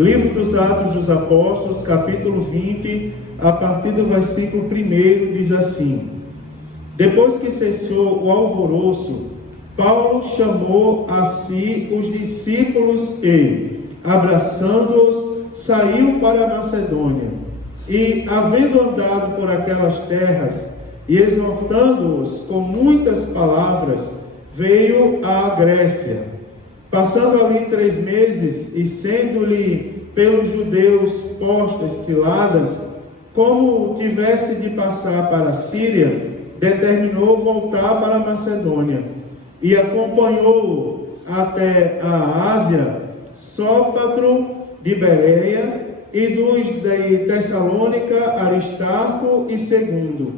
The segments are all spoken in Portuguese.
Livro dos Atos dos Apóstolos, capítulo 20, a partir do versículo 1, diz assim: Depois que cessou o alvoroço, Paulo chamou a si os discípulos e, abraçando-os, saiu para a Macedônia. E, havendo andado por aquelas terras e exortando-os com muitas palavras, veio à Grécia. Passando ali 3 meses e sendo-lhe pelos judeus postas ciladas, como tivesse de passar para a Síria, determinou voltar para a Macedônia. E acompanhou até a Ásia Sópatro de Bereia e dos de Tessalônica Aristarco e Segundo,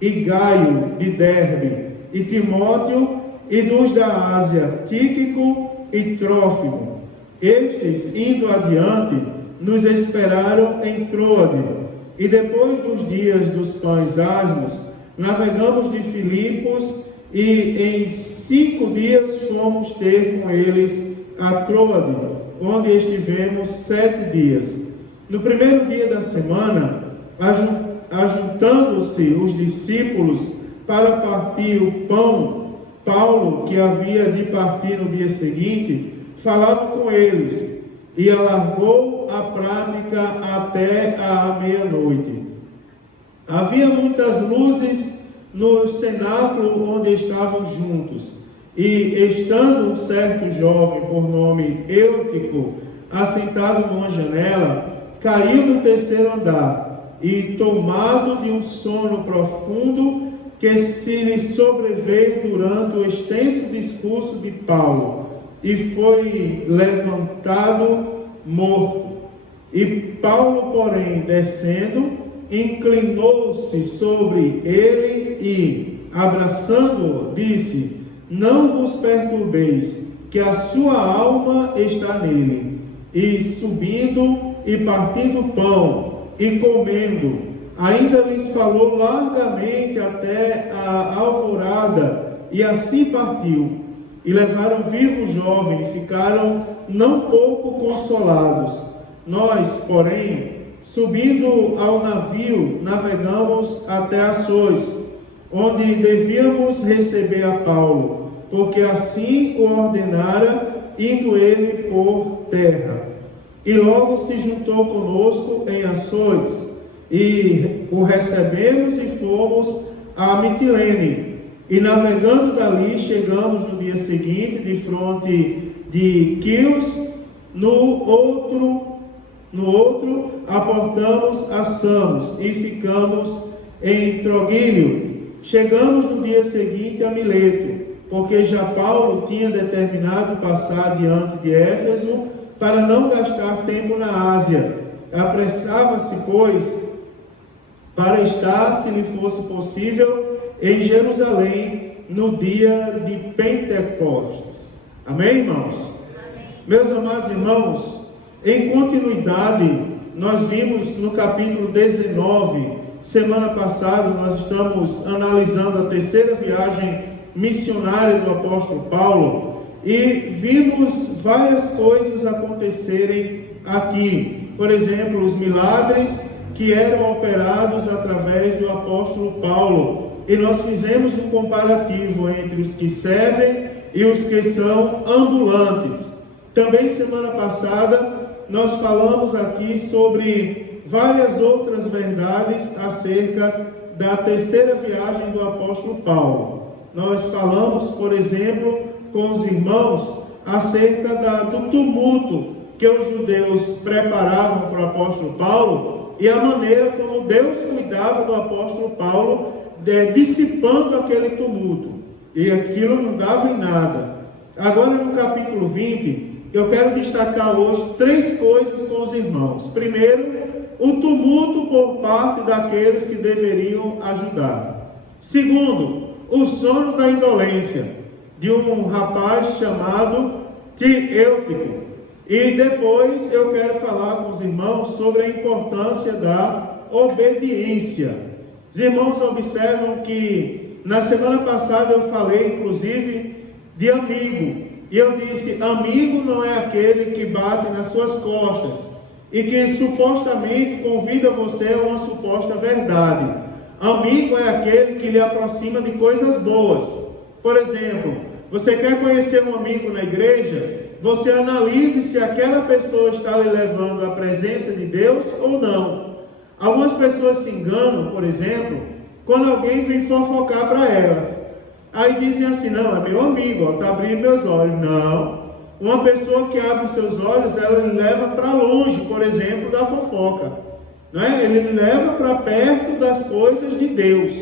e Gaio de Derbe e Timóteo, e dos da Ásia Tíquico e Trófimo. Estes, indo adiante, nos esperaram em Troade, e depois dos dias dos pães asmos, navegamos de Filipos, e em 5 dias fomos ter com eles a Troade, onde estivemos 7 dias. No primeiro dia da semana, ajuntando-se os discípulos para partir o pão, Paulo, que havia de partir no dia seguinte, falava com eles e alargou a prática até a meia-noite. Havia muitas luzes no cenáculo onde estavam juntos, e estando um certo jovem por nome Eutico, assentado numa janela, caiu do 3º andar, e tomado de um sono profundo, que se lhe sobreveio durante o extenso discurso de Paulo, e foi levantado morto. E Paulo, porém, descendo, inclinou-se sobre ele e, abraçando-o, disse: Não vos perturbeis, que a sua alma está nele. E subindo e partindo o pão e comendo, ainda lhes falou largamente até a alvorada, e assim partiu. E levaram vivo o jovem, e ficaram não pouco consolados. Nós, porém, subindo ao navio, navegamos até Açores, onde devíamos receber a Paulo, porque assim o ordenara, indo ele por terra. E logo se juntou conosco em Açores, e o recebemos e fomos a Mitilene. E navegando dali, chegamos no dia seguinte de fronte de Quios. No outro aportamos a Samos e ficamos em Trogílio. Chegamos no dia seguinte a Mileto, porque já Paulo tinha determinado passar diante de Éfeso para não gastar tempo na Ásia. Apressava-se, pois, para estar, se lhe fosse possível, em Jerusalém no dia de Pentecostes. Amém, irmãos? Amém. Meus amados irmãos, em continuidade, nós vimos no capítulo 19, semana passada, nós estamos analisando a 3ª viagem missionária do apóstolo Paulo, e vimos várias coisas acontecerem aqui. Por exemplo, os milagres que eram operados através do apóstolo Paulo. E nós fizemos um comparativo entre os que servem e os que são ambulantes. Também semana passada nós falamos aqui sobre várias outras verdades acerca da 3ª viagem do apóstolo Paulo. Nós falamos, por exemplo, com os irmãos acerca do tumulto que os judeus preparavam para o apóstolo Paulo e a maneira como Deus cuidava do apóstolo Paulo, dissipando aquele tumulto, e aquilo não dava em nada. Agora no capítulo 20, eu quero destacar hoje 3 coisas com os irmãos. Primeiro, o tumulto por parte daqueles que deveriam ajudar. Segundo, o sono da indolência de um rapaz chamado Eutico. E depois eu quero falar com os irmãos sobre a importância da obediência. Os irmãos observam que na semana passada eu falei inclusive de amigo, e eu disse: amigo não é aquele que bate nas suas costas, e que supostamente convida você a uma suposta verdade. Amigo é aquele que lhe aproxima de coisas boas. Por exemplo, você quer conhecer um amigo na igreja? Você analise se aquela pessoa está lhe levando à presença de Deus ou não. Algumas pessoas se enganam, por exemplo, quando alguém vem fofocar para elas. Aí dizem assim: não, é meu amigo, está abrindo meus olhos. Não. Uma pessoa que abre seus olhos, ela lhe leva para longe, por exemplo, da fofoca. Não é? Ele lhe leva para perto das coisas de Deus.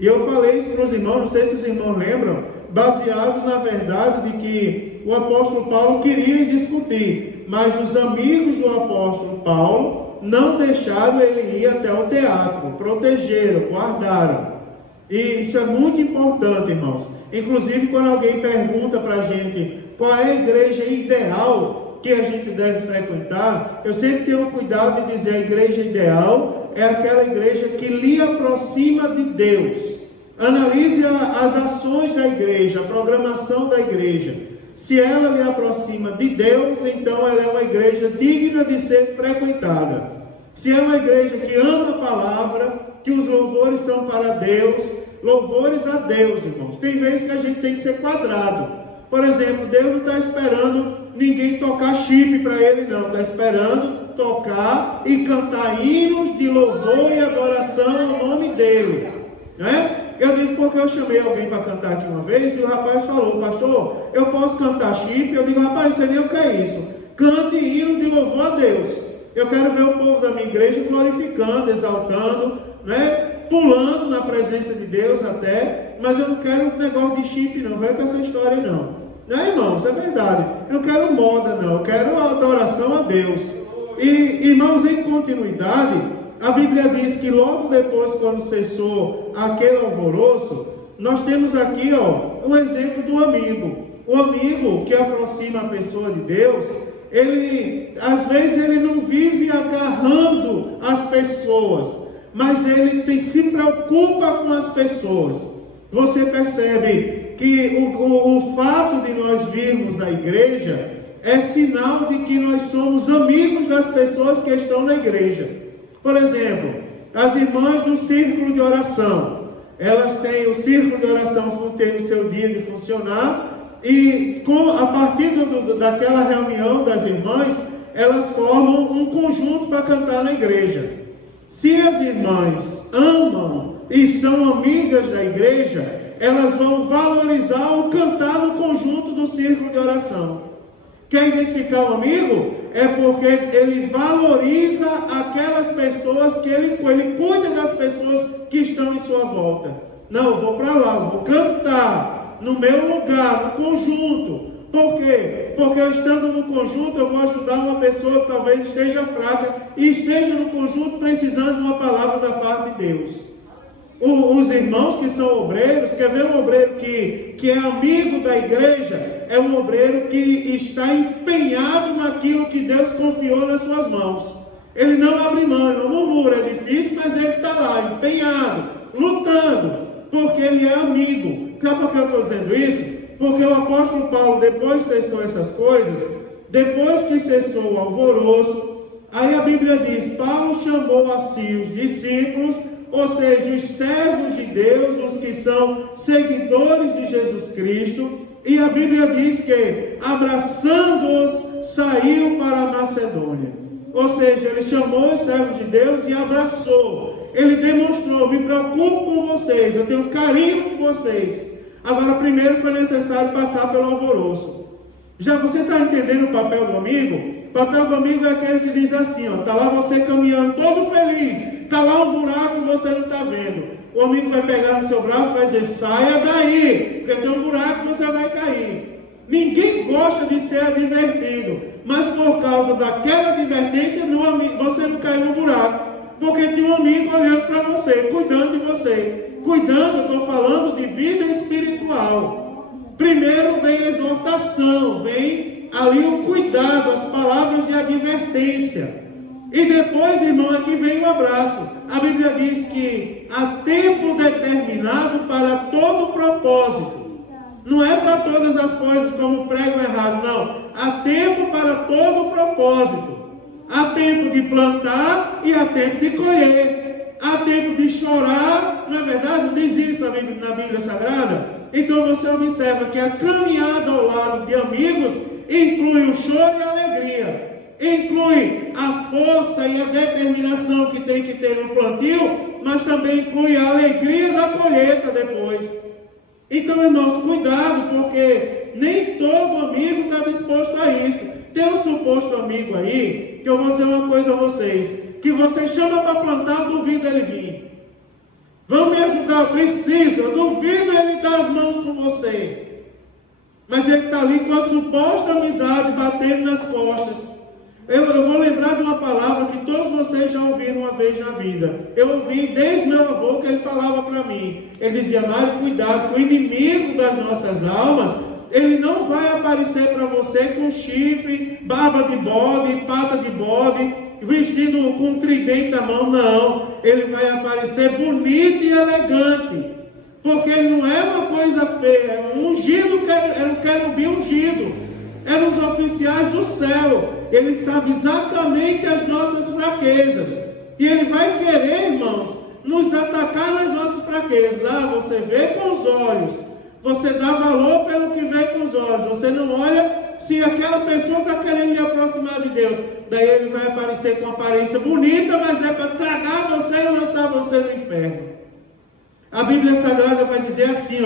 E eu falei isso para os irmãos, não sei se os irmãos lembram, baseado na verdade de que o apóstolo Paulo queria discutir, mas os amigos do apóstolo Paulo não deixaram ele ir até o teatro, protegeram, guardaram. E isso é muito importante, irmãos. Inclusive, quando alguém pergunta para a gente qual é a igreja ideal que a gente deve frequentar, eu sempre tenho cuidado de dizer: a igreja ideal é aquela igreja que lhe aproxima de Deus. Analise as ações da igreja, a programação da igreja. Se ela lhe aproxima de Deus, então ela é uma igreja digna de ser frequentada. Se é uma igreja que ama a palavra, que os louvores são para Deus, louvores a Deus, irmãos. Tem vezes que a gente tem que ser quadrado. Por exemplo, Deus não está esperando ninguém tocar chip para Ele, não. Está esperando tocar e cantar hinos de louvor e adoração ao nome dEle. Né? Eu digo porque eu chamei alguém para cantar aqui uma vez e o rapaz falou: pastor, eu posso cantar chip? Eu digo: rapaz, você nem o que é isso. Cante hino de louvor a Deus. Eu quero ver o povo da minha igreja glorificando, exaltando, né? Pulando na presença de Deus até, mas eu não quero negócio de chip, não. Vai com essa história, não. Não é, irmãos? É verdade. Eu não quero moda, não. Eu quero a adoração a Deus. E, irmãos, em continuidade, a Bíblia diz que logo depois, quando cessou aquele alvoroço, nós temos aqui, um exemplo do amigo. O amigo que aproxima a pessoa de Deus, às vezes ele não vive agarrando as pessoas, mas ele se preocupa com as pessoas. Você percebe que o fato de nós virmos à igreja é sinal de que nós somos amigos das pessoas que estão na igreja. Por exemplo, as irmãs do círculo de oração, elas têm o círculo de oração, tem o seu dia de funcionar, e a partir daquela reunião das irmãs, elas formam um conjunto para cantar na igreja. Se as irmãs amam e são amigas da igreja, elas vão valorizar o cantar no conjunto do círculo de oração. Quer identificar um amigo? É porque ele valoriza aquelas pessoas que ele cuida das pessoas que estão em sua volta. Não, eu vou para lá, eu vou cantar no meu lugar, no conjunto. Por quê? Porque eu estando no conjunto, eu vou ajudar uma pessoa que talvez esteja fraca e esteja no conjunto precisando de uma palavra da parte de Deus. Os irmãos que são obreiros, quer ver um obreiro que é amigo da igreja? É um obreiro que está empenhado naquilo que Deus confiou nas suas mãos. Ele não abre mão, ele não murmura, é difícil, mas ele está lá, empenhado, lutando, porque ele é amigo. Sabe por que eu estou dizendo isso? Porque o apóstolo Paulo, depois que cessou essas coisas, depois que cessou o alvoroço, aí a Bíblia diz: Paulo chamou a si os discípulos, ou seja, os servos de Deus, os que são seguidores de Jesus Cristo, e a Bíblia diz que, abraçando-os, saiu para a Macedônia. Ou seja, ele chamou os servos de Deus e abraçou. Ele demonstrou: me preocupo com vocês, eu tenho carinho com vocês. Agora, primeiro foi necessário passar pelo alvoroço. Já você está entendendo o papel do amigo? O papel do amigo é aquele que diz assim: está lá você caminhando todo feliz, está lá um buraco e você não está vendo. O amigo vai pegar no seu braço e vai dizer: saia daí, porque tem um buraco e você vai cair. Ninguém gosta de ser advertido, mas por causa daquela advertência, você não caiu no buraco, porque tinha um amigo olhando para você, cuidando de você. Cuidando, eu estou falando de vida espiritual. Primeiro vem a exortação, vem ali o cuidado, as palavras de advertência. E depois, irmão, aqui vem o abraço. A Bíblia diz que há tempo determinado para todo propósito. Não é para todas as coisas como prego errado, não. Há tempo para todo propósito. Há tempo de plantar e há tempo de colher. Há tempo de chorar, não é verdade? Não diz isso na Bíblia Sagrada? Então você observa que a caminhada ao lado de amigos inclui o choro e a alegria. Inclui a força e a determinação que tem que ter no plantio, mas também inclui a alegria da colheita depois. Então, irmãos, cuidado, porque nem todo amigo está disposto a isso. Tem um suposto amigo aí, que eu vou dizer uma coisa a vocês, que você chama para plantar, eu duvido ele vir. Vão me ajudar, eu preciso, eu duvido ele dar as mãos com você. Mas ele está ali com a suposta amizade batendo nas costas. Eu vou lembrar de uma palavra que todos vocês já ouviram uma vez na vida. Eu ouvi desde meu avô que ele falava para mim. Ele dizia: Mário, cuidado, que o inimigo das nossas almas, ele não vai aparecer para você com chifre, barba de bode, pata de bode, vestido com um tridente na mão, não. Ele vai aparecer bonito e elegante, porque ele não é uma coisa feia, é um ungido, é um querubim ungido, é nos oficiais do céu. Ele sabe exatamente as nossas fraquezas, e ele vai querer, irmãos, nos atacar nas nossas fraquezas. Você vê com os olhos, você dá valor pelo que vê com os olhos, você não olha se aquela pessoa está querendo lhe aproximar de Deus. Daí ele vai aparecer com aparência bonita, mas é para tragar você e lançar você no inferno. A Bíblia Sagrada vai dizer assim,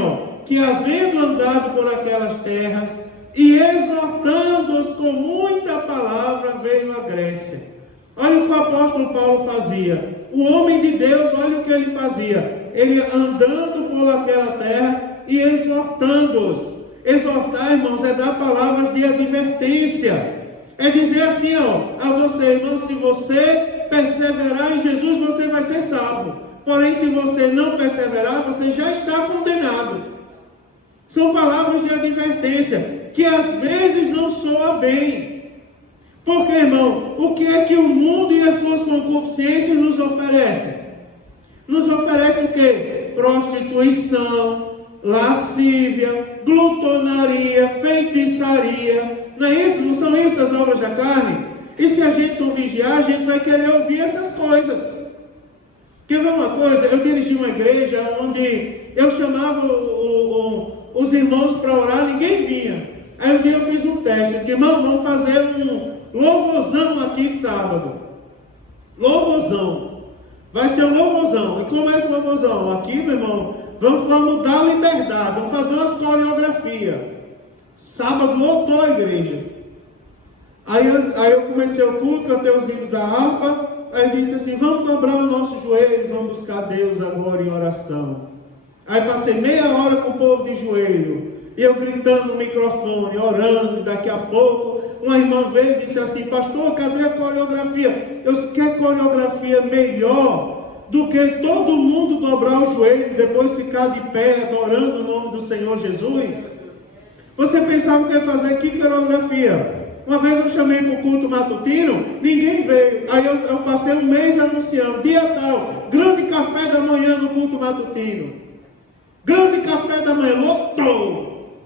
que havendo andado por aquelas terras e exortando-os com muita palavra, veio a Grécia. Olha o que o apóstolo Paulo fazia. O homem de Deus, olha o que ele fazia. Ele andando por aquela terra e exortando-os. Exortar, irmãos, é dar palavras de advertência. É dizer assim, a você, irmão, se você perseverar em Jesus, você vai ser salvo. Porém, se você não perseverar, você já está condenado. São palavras de advertência, que às vezes não soa bem. Porque, irmão, o que é que o mundo e as suas concupiscências nos oferecem? Nos oferece o quê? Prostituição, lascívia, glutonaria, feitiçaria. Não é isso? Não são isso as obras da carne? E se a gente não vigiar, a gente vai querer ouvir essas coisas. Quer ver uma coisa? Eu dirigi uma igreja onde eu chamava os irmãos para orar, ninguém vinha. Aí um dia eu fiz um teste, porque, irmão, vamos fazer um louvorzão aqui sábado. Louvorzão. Vai ser um louvorzão. E como é esse louvorzão? Aqui, meu irmão, vamos dar liberdade, vamos fazer umas coreografias. Sábado lotou a igreja. Aí eu comecei o culto, cantei os hinos da harpa. Aí disse assim: vamos dobrar o nosso joelho, vamos buscar Deus agora em oração. Aí passei meia hora com o povo de joelho, e eu gritando no microfone, orando. Daqui a pouco uma irmã veio e disse assim: pastor, cadê a coreografia? Eu disse: quer coreografia melhor do que todo mundo dobrar o joelho e depois ficar de pé adorando o nome do Senhor Jesus? Você pensava que ia fazer que coreografia? Uma vez eu chamei para o culto matutino, ninguém veio. Aí eu passei um mês anunciando: dia tal, grande café da manhã no culto matutino. Grande café da manhã,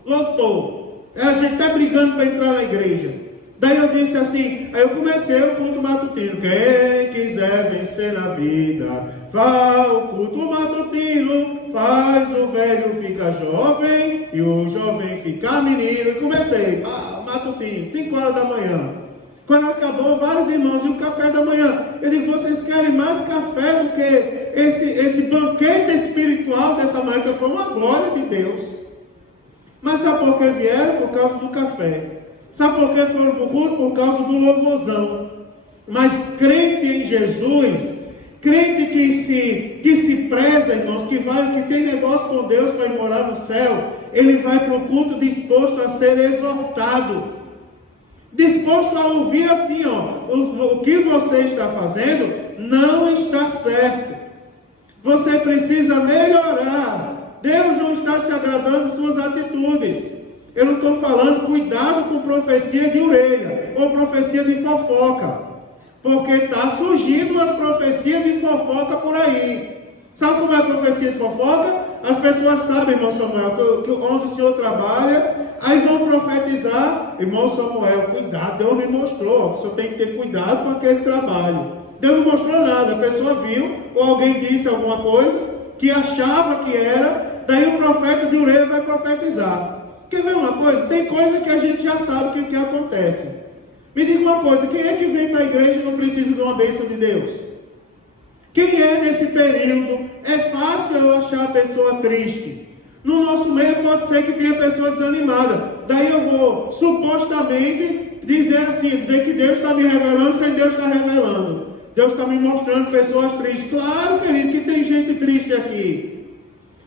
lotou. A gente está brigando para entrar na igreja. Daí eu disse assim, aí eu comecei o culto matutino: quem quiser vencer na vida, vá ao culto matutino, faz o velho ficar jovem e o jovem ficar menino. E comecei, matutino, 5 horas da manhã. Quando acabou, vários irmãos, e o café da manhã? Eu digo: vocês querem mais café do que esse banquete espiritual dessa manhã, que foi uma glória de Deus. Mas sabe por que vieram? Por causa do café. Sabe por que foram para o culto? Por causa do louvorzão. Mas crente em Jesus, crente que se preza, irmãos, que tem negócio com Deus para ir morar no céu, ele vai para o culto disposto a ser exortado, disposto a ouvir assim, o que você está fazendo não está certo, você precisa melhorar, Deus não está se agradando de suas atitudes. Eu não estou falando, cuidado com profecia de orelha, ou profecia de fofoca, porque está surgindo umas profecias de fofoca por aí. Sabe como é a profecia de fofoca? as pessoas sabem, irmão Samuel, que onde o senhor trabalha, aí vão profetizar. Irmão Samuel, cuidado, Deus me mostrou, que o senhor tem que ter cuidado com aquele trabalho. Deus não mostrou nada, a pessoa viu, ou alguém disse alguma coisa, que achava que era, daí o profeta de orelha vai profetizar. Quer ver uma coisa? Tem coisa que a gente já sabe que acontece. Me diga uma coisa, quem é que vem para a igreja e não precisa de uma bênção de Deus? Quem é nesse período? É fácil eu achar a pessoa triste. No nosso meio pode ser que tenha pessoa desanimada. Daí eu vou, supostamente, dizer que Deus está me revelando sem Deus estar revelando. Deus está me mostrando pessoas tristes. Claro, querido, que tem gente triste aqui.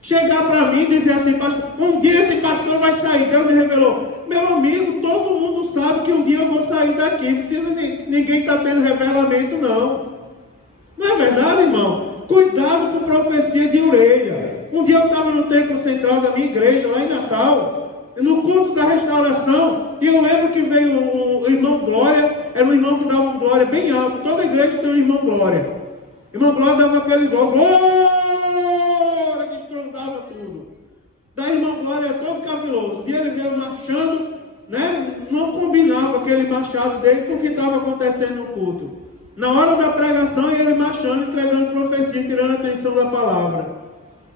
Chegar para mim e dizer assim, pastor, um dia esse pastor vai sair, Deus me revelou. Meu amigo, todo mundo sabe que um dia eu vou sair daqui. Não precisa ninguém está tendo revelamento, não. Não é verdade, irmão? Cuidado com profecia de orelha. Um dia eu estava no templo central da minha igreja, lá em Natal, no culto da restauração, e eu lembro que veio o irmão Glória, era um irmão que dava um glória bem alto. Toda igreja tem um irmão Glória. O irmão Glória dava aquele glória, que estrondava tudo. Daí o irmão Glória é todo caviloso. Um dia ele veio marchando, né? Não combinava aquele machado dele com o que estava acontecendo no culto. Na hora da pregação, ele marchando, entregando profecia, tirando a atenção da palavra.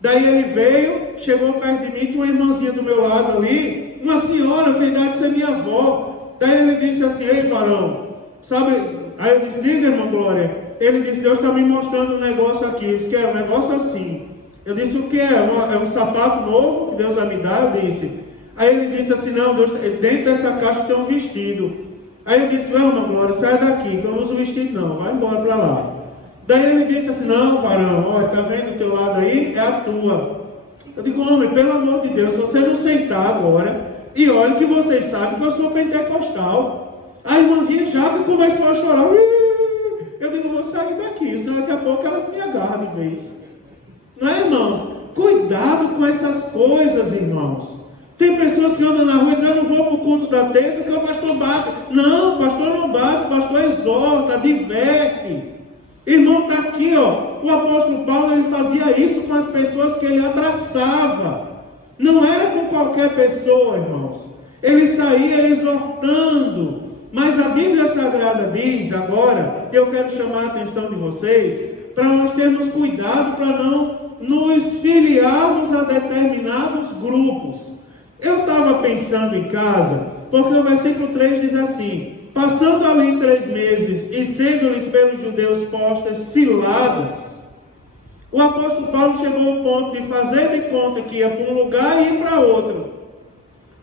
Daí ele veio, chegou perto de mim, tinha uma irmãzinha do meu lado ali, uma senhora, tem idade de ser minha avó. Daí ele disse assim, ei varão, sabe? Aí eu disse, diga, irmão Glória. Ele disse, Deus está me mostrando um negócio aqui. Ele disse que é um negócio assim. Eu disse, o que é? É um sapato novo que Deus vai me dar? Eu disse. Aí ele disse assim, não, Deus, dentro dessa caixa tem um vestido. Aí eu disse, não, irmão Glória, sai daqui, que eu não uso vestido não, vai embora para lá. Daí ele disse assim, não, varão, olha, tá vendo o teu lado aí? É a tua. Eu digo, homem, pelo amor de Deus, se você não sentar agora, e olha que vocês sabem que eu sou pentecostal. A irmãzinha Jaca começou a chorar. Eu digo, vou sair daqui, senão daqui a pouco elas me agarram de vez. Não é, irmão? Cuidado com essas coisas, irmãos. Tem pessoas que andam na rua e dizem, eu não vou para o culto da terça porque o pastor bate. Não, o pastor não bate, o pastor exorta, diverte. Irmão, está aqui, ó. O apóstolo Paulo, ele fazia isso com as pessoas que ele abraçava. Não era com qualquer pessoa, irmãos. Ele saía exortando. Mas a Bíblia Sagrada diz, agora, que eu quero chamar a atenção de vocês, para nós termos cuidado para não nos filiarmos a determinados grupos. Eu estava pensando em casa, porque o versículo 3 diz assim, passando ali 3 meses e sendo-lhes pelos judeus postas ciladas, o apóstolo Paulo chegou ao ponto de fazer de conta que ia para um lugar e ir para outro,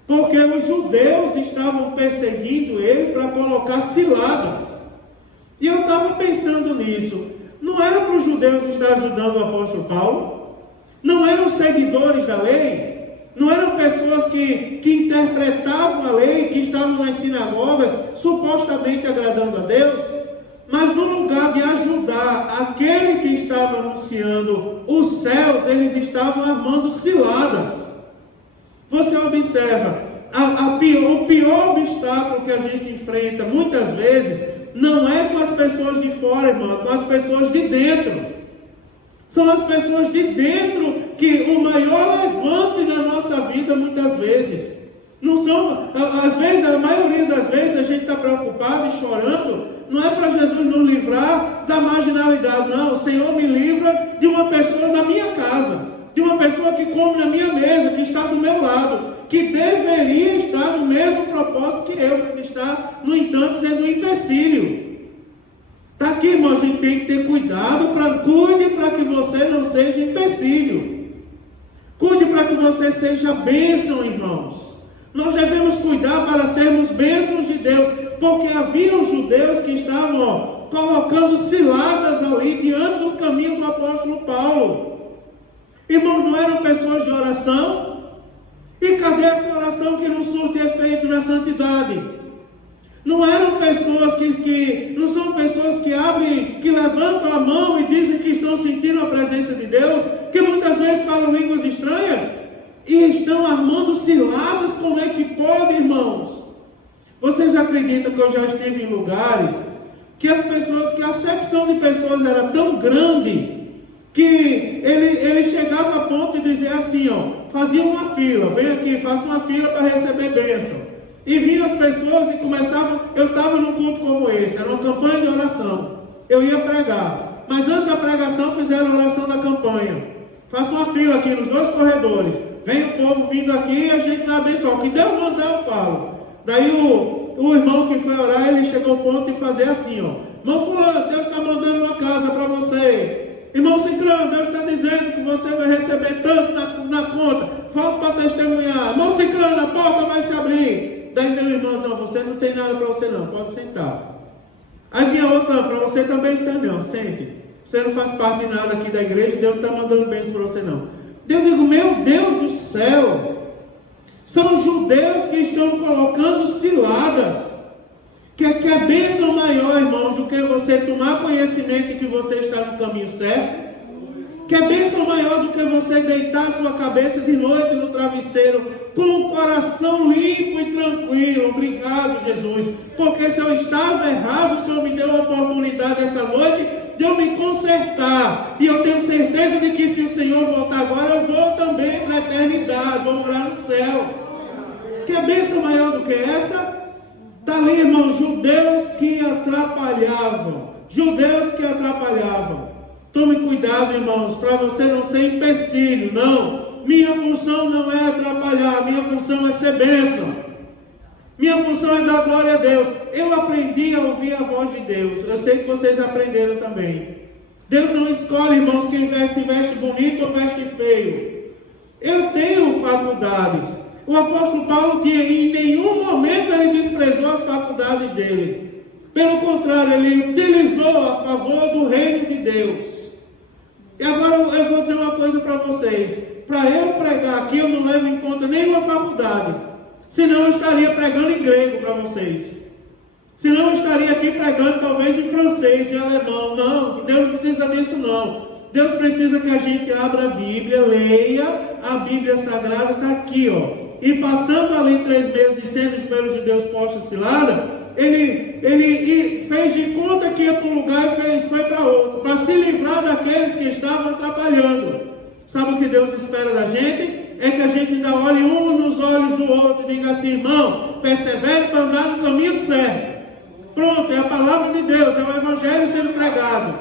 porque os judeus estavam perseguindo ele para colocar ciladas. E eu estava pensando nisso, não era para os judeus estar ajudando o apóstolo Paulo? Não eram seguidores da lei? Não eram pessoas que interpretavam a lei, que estavam nas sinagogas, supostamente agradando a Deus? Mas no lugar de ajudar aquele que estava anunciando os céus, eles estavam armando ciladas. Você observa, o pior obstáculo que a gente enfrenta, muitas vezes, não é com as pessoas de fora, irmão, é com as pessoas de dentro. São as pessoas de dentro que o maior levante na nossa vida, muitas vezes. Não são, às vezes, a maioria das vezes, a gente está preocupado e chorando, não é para Jesus nos livrar da marginalidade, não. O Senhor me livra de uma pessoa da minha casa, de uma pessoa que come na minha mesa, que está do meu lado, que deveria estar no mesmo propósito que eu, mas está, no entanto, sendo um empecilho. Está aqui, irmão, a gente tem que ter cuidado, cuide para que você não seja empecilho. Cuide para que você seja bênção, irmãos. Nós devemos cuidar para sermos bênçãos de Deus, porque havia judeus que estavam colocando ciladas ali diante do caminho do apóstolo Paulo. Irmãos, não eram pessoas de oração? E cadê essa oração que não surte efeito na santidade? Não eram pessoas não são pessoas que abrem, que levantam a mão e dizem que estão sentindo a presença de Deus, que muitas vezes falam línguas estranhas e estão armando ciladas. Como é que pode, irmãos? Vocês acreditam que eu já estive em lugares que a acepção de pessoas era tão grande que ele chegava a ponto de dizer assim, ó, fazia uma fila, vem aqui, faça uma fila para receber bênção. E vinham as pessoas e começavam, eu estava num culto como esse, era uma campanha de oração, eu ia pregar, mas antes da pregação fizeram a oração da campanha. Faça uma fila aqui nos 2 corredores, vem o povo vindo aqui e a gente vai abençoar, o que Deus mandar eu falo. Daí o irmão que foi orar, ele chegou ao ponto de fazer assim, ó, irmão fulano, Deus está mandando uma casa para você. Irmão Cicrano, Deus está dizendo que você vai receber tanto na conta, falta para testemunhar. Irmão Cicrano, a porta vai se abrir. Daí veio o irmão, não, você não tem nada para você não, pode sentar. Aí vinha outra, para você também não tem não, sente. Você não faz parte de nada aqui da igreja, Deus não está mandando bênção para você não. Eu digo, meu Deus do céu, são judeus que estão colocando ciladas. Que é bênção maior, irmãos, do que você tomar conhecimento que você está no caminho certo? Que é bênção maior do que você deitar sua cabeça de noite no travesseiro com o coração limpo e tranquilo? Obrigado, Jesus, porque se eu estava errado, o Senhor me deu a oportunidade essa noite de eu me consertar, e eu tenho certeza de que se o Senhor voltar agora, eu vou também para a eternidade, vou morar no céu. Que é bênção maior do que essa? Está ali, irmãos, judeus que atrapalhavam. Tome cuidado, irmãos, para você não ser empecilho. Não, minha função não é atrapalhar, minha função é ser bênção. Minha função é dar glória a Deus. Eu aprendi a ouvir a voz de Deus. Eu sei que vocês aprenderam também. Deus não escolhe, irmãos, quem veste bonito ou veste feio. Eu tenho faculdades. O apóstolo Paulo tinha, e em nenhum momento ele desprezou as faculdades dele. Pelo contrário, ele utilizou a favor do reino de Deus. E agora eu vou dizer uma coisa para vocês. Para eu pregar aqui, eu não levo em conta nenhuma faculdade. Senão eu estaria pregando em grego para vocês. Senão eu estaria aqui pregando talvez em francês e alemão. Não, Deus não precisa disso não. Deus precisa que a gente abra a Bíblia, leia a Bíblia Sagrada, está aqui, ó. E passando ali 3 meses, sendo os pelos de Deus posta cilada, ele fez de conta que ia para um lugar e foi para outro, para se livrar daqueles que estavam atrapalhando. Sabe o que Deus espera da gente? É que a gente ainda olhe um nos olhos do outro e diga assim, irmão, persevere para andar no caminho certo. Pronto, é a palavra de Deus, é o Evangelho sendo pregado.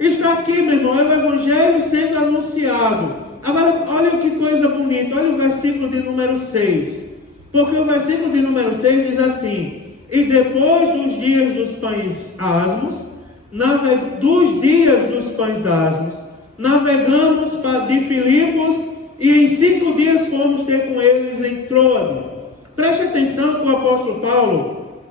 Está aqui, meu irmão, é o Evangelho sendo anunciado. Agora, olha que coisa bonita, olha o versículo de número 6. Porque o versículo de número 6 diz assim, e depois dos dias dos pães asmos, navegamos de Filipos, e em 5 dias fomos ter com eles em Troade. Preste atenção que o apóstolo Paulo,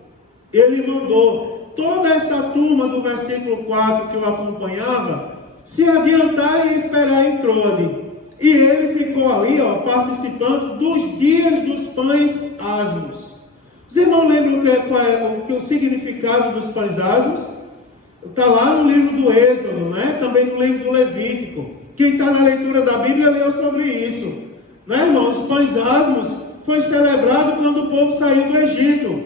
ele mandou toda essa turma do versículo 4 que o acompanhava, se adiantar e esperar em Troade. E ele ficou ali, ó, participando dos dias dos pães asmos. Os irmãos lembram qual é o significado dos pães asmos? Está lá no livro do Êxodo, né? Também no livro do Levítico. Quem está na leitura da Bíblia leu sobre isso. Né, irmãos? Os pães asmos foi celebrado quando o povo saiu do Egito.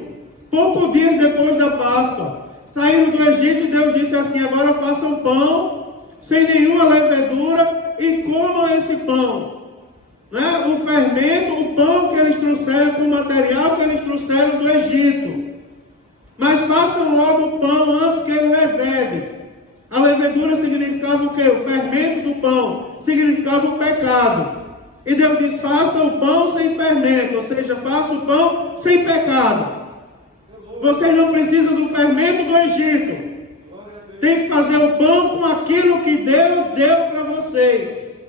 Poucos dias depois da Páscoa. Saíram do Egito e Deus disse assim, agora façam pão sem nenhuma levedura e comam esse pão, né? O fermento, o pão que eles trouxeram com o material que eles trouxeram do Egito, mas façam logo o pão antes que ele levede. A levedura significava o quê? O fermento do pão significava o pecado, e Deus diz, faça o pão sem fermento, ou seja, faça o pão sem pecado. Vocês não precisam do fermento do Egito. Tem que fazer o pão com aquilo que Deus deu para vocês.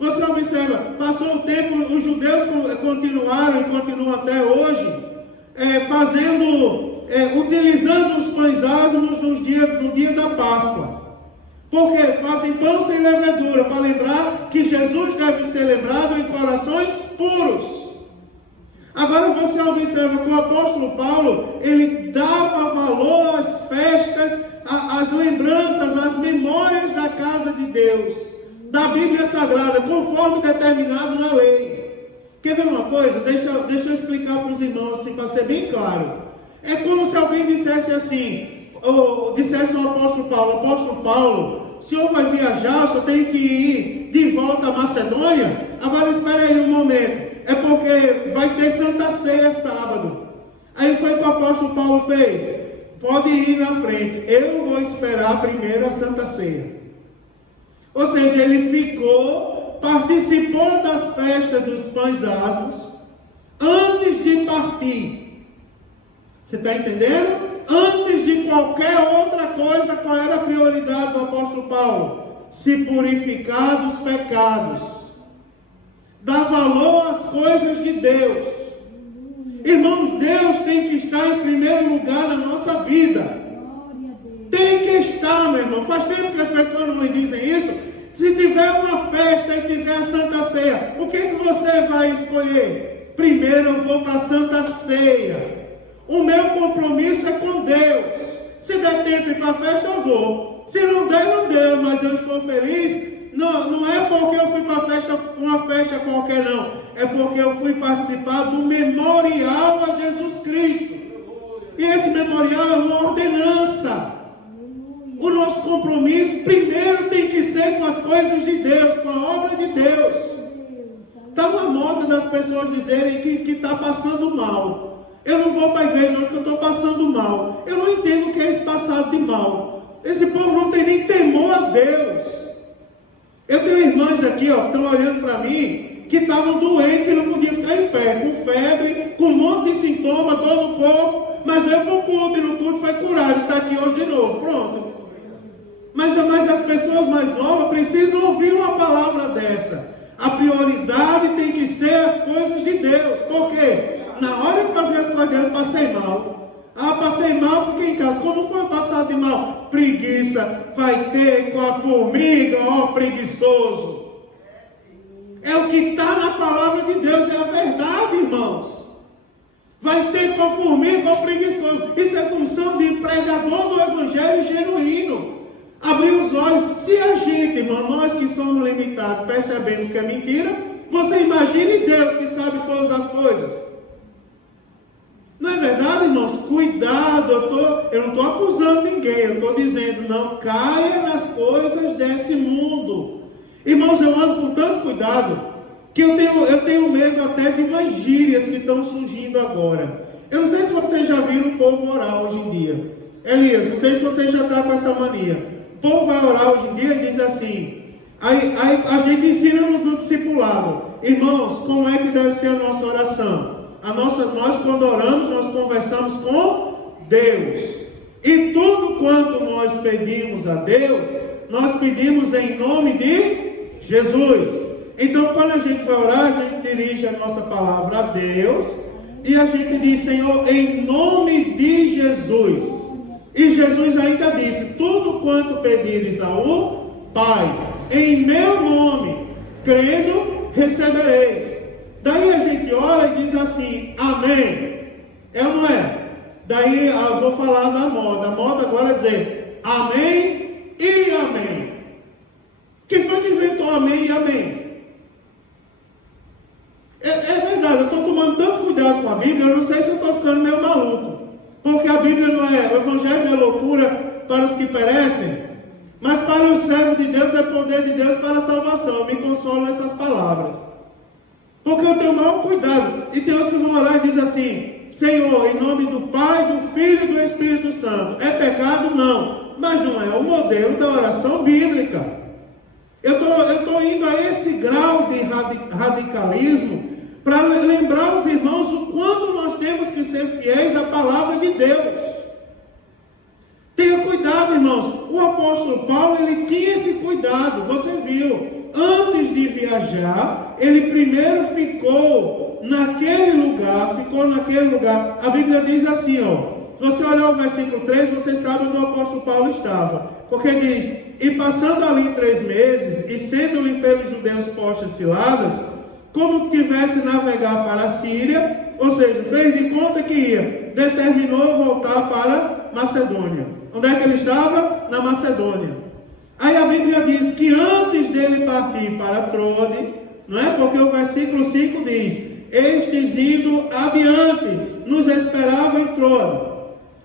Você observa, passou o tempo, os judeus continuaram e continuam até hoje, utilizando os pães asmos no dia da Páscoa. Porque fazem pão sem levedura, para lembrar que Jesus deve ser lembrado em corações puros. Agora você observa que o apóstolo Paulo, ele dava valor às festas, às lembranças, às memórias da casa de Deus, da Bíblia Sagrada, conforme determinado na lei. Quer ver uma coisa? Deixa eu explicar para os irmãos, assim, para ser bem claro. É como se alguém dissesse assim, ou dissesse ao apóstolo Paulo, o senhor vai viajar, o senhor tem que ir de volta à Macedônia? Agora espera aí um momento, é porque vai ter Santa Ceia sábado. Aí foi o que o apóstolo Paulo fez: pode ir na frente, eu vou esperar primeiro a Santa Ceia. Ou seja, ele participou das festas dos pães asmos antes de partir. Você está entendendo? Antes de qualquer outra coisa, qual era a prioridade do apóstolo Paulo? Se purificar dos pecados, dar valor às coisas de Deus. Irmãos, Deus tem que estar em primeiro lugar na nossa vida. Tem que estar, meu irmão. Faz tempo que as pessoas não me dizem isso. Se tiver uma festa e tiver a Santa Ceia, o que você vai escolher? Primeiro eu vou para a Santa Ceia. O meu compromisso é com Deus. Se der tempo ir para a festa, eu vou. Se não der, não deu, mas eu estou feliz. Não é porque eu fui para uma festa qualquer, não. É porque eu fui participar do memorial a Jesus Cristo. E esse memorial é uma ordenança. O nosso compromisso primeiro tem que ser com as coisas de Deus, com a obra de Deus. Está uma moda das pessoas dizerem que está passando mal. Eu não vou para a igreja hoje porque eu estou passando mal. Eu não entendo o que é esse passado de mal. Esse povo não tem nem temor a Deus. Eu tenho irmãs aqui, ó, que estão olhando para mim, que estavam doentes e não podiam ficar em pé, com febre, com um monte de sintoma, dor no corpo, mas veio para o culto e no culto foi curado e está aqui hoje de novo. Pronto. Mas as pessoas mais novas precisam ouvir uma palavra dessa. A prioridade tem que ser as coisas de Deus. Por quê? Na hora de fazer as coisas de Deus, eu passei mal. Passei mal, fiquei em casa. Como foi passar de mal? Preguiça. Vai ter com a formiga, ó preguiçoso. É o que está na palavra de Deus, é a verdade, irmãos. Vai ter com a formiga, ó preguiçoso. Isso é função de pregador do evangelho genuíno. Abrir os olhos. Se a gente, irmão, nós que somos limitados, percebemos que é mentira, você imagine Deus que sabe todas as coisas. Não é verdade, irmãos? Cuidado, eu não estou acusando ninguém, eu estou dizendo, não caia nas coisas desse mundo. Irmãos, eu ando com tanto cuidado, que eu tenho medo até de umas gírias que estão surgindo agora. Eu não sei se vocês já viram o povo orar hoje em dia. Elias, não sei se você já está com essa mania. O povo vai orar hoje em dia e diz assim, aí a gente ensina no discipulado, irmãos, como é que deve ser a nossa oração? Nós quando oramos, nós conversamos com Deus. E tudo quanto nós pedimos a Deus, nós pedimos em nome de Jesus. Então quando a gente vai orar, a gente dirige a nossa palavra a Deus e a gente diz, Senhor, em nome de Jesus. E Jesus ainda disse, tudo quanto pedires ao Pai, em meu nome, crendo, recebereis. Daí a gente ora e diz assim, amém. É ou não é? Daí eu vou falar da moda. A moda agora é dizer amém e amém. Quem foi que inventou amém e amém? É verdade, eu estou tomando tanto cuidado com a Bíblia, eu não sei se eu estou ficando meio maluco. Porque a Bíblia não é, o Evangelho não é loucura para os que perecem, mas para os servos de Deus é poder de Deus para a salvação. Eu me consolo nessas palavras. Porque eu tenho o maior cuidado. E tem outros que vão orar e dizem assim, Senhor, em nome do Pai, do Filho e do Espírito Santo. É pecado? Não. Mas não é o modelo da oração bíblica. Eu estou indo a esse grau de radicalismo para lembrar os irmãos o quanto nós temos que ser fiéis à palavra de Deus. Tenha cuidado, irmãos. O apóstolo Paulo, ele tinha esse cuidado. Você viu. Antes de viajar, ele primeiro ficou naquele lugar. A Bíblia diz assim, ó. Você olhar o versículo 3, você sabe onde o apóstolo Paulo estava. Porque diz, e passando ali 3 meses, e sendo-lhe pelos judeus postas ciladas, como tivesse navegar para a Síria, ou seja, fez de conta que ia, determinou voltar para Macedônia. Onde é que ele estava? Na Macedônia. Aí a Bíblia diz que antes dele partir para Trode, não é? Porque o versículo 5 diz, estes indo adiante, nos esperava em Trode.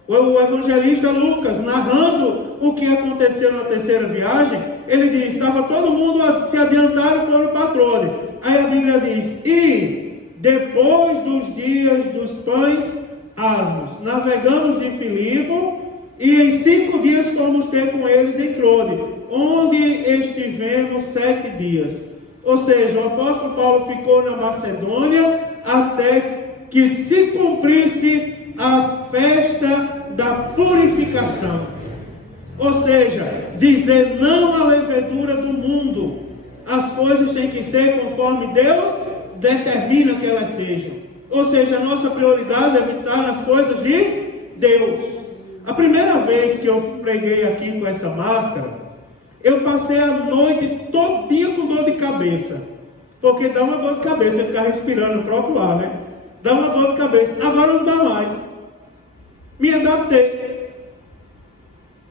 O evangelista Lucas, narrando o que aconteceu na terceira viagem, ele diz: estava todo mundo a se adiantar e foram para Trode. Aí a Bíblia diz: e depois dos dias dos pães asmos, navegamos de Filipo, e em 5 dias fomos ter com eles em Trode, onde estivemos 7 dias. Ou seja, o apóstolo Paulo ficou na Macedônia até que se cumprisse a festa da purificação. Ou seja, dizer não à levedura do mundo. As coisas têm que ser conforme Deus determina que elas sejam. Ou seja, a nossa prioridade deve estar nas coisas de Deus. A primeira vez que eu preguei aqui com essa máscara, eu passei a noite todinha com dor de cabeça. Porque dá uma dor de cabeça você ficar respirando o próprio ar, né? Dá uma dor de cabeça. Agora não dá mais. Me adaptei.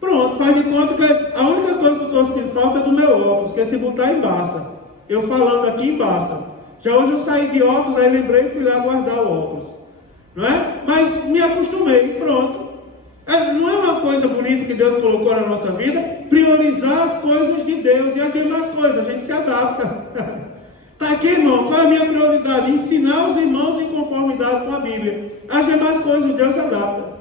Pronto, faz de conta que a única coisa que eu estou sentindo falta é do meu óculos, que é se botar embaça. Eu falando aqui embaça. Já hoje eu saí de óculos, aí lembrei e fui lá guardar o óculos. Não é? Mas me acostumei, pronto. Não é uma coisa bonita que Deus colocou na nossa vida? Priorizar as coisas de Deus e as demais coisas, a gente se adapta. Está aqui, irmão, qual é a minha prioridade? Ensinar os irmãos em conformidade com a Bíblia. As demais coisas Deus adapta.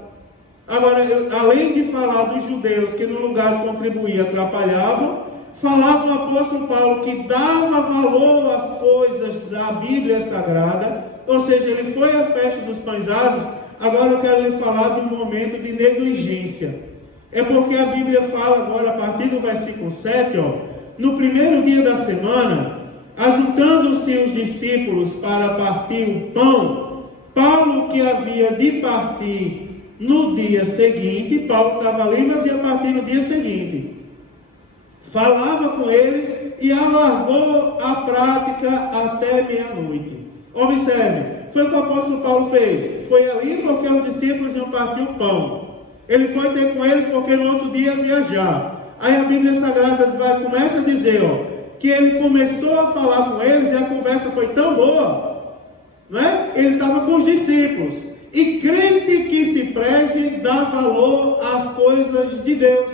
Agora, além de falar dos judeus que no lugar de contribuir atrapalhavam, falar do apóstolo Paulo que dava valor às coisas da Bíblia Sagrada, ou seja, ele foi à festa dos pães asmos. Agora eu quero lhe falar de um momento de negligência. É porque a Bíblia fala agora, a partir do versículo 7, no primeiro dia da semana, ajuntando-se os discípulos para partir o pão, Paulo, que havia de partir no dia seguinte, Paulo estava ali, mas ia partir no dia seguinte, falava com eles e alargou a prática até meia-noite. Observe, foi o que o apóstolo Paulo fez. Foi ali porque os discípulos iam partir o pão. Ele foi ter com eles porque no outro dia ia viajar. Aí a Bíblia Sagrada começa a dizer que ele começou a falar com eles e a conversa foi tão boa, não é? Ele estava com os discípulos. E crente que se preze dá valor às coisas de Deus,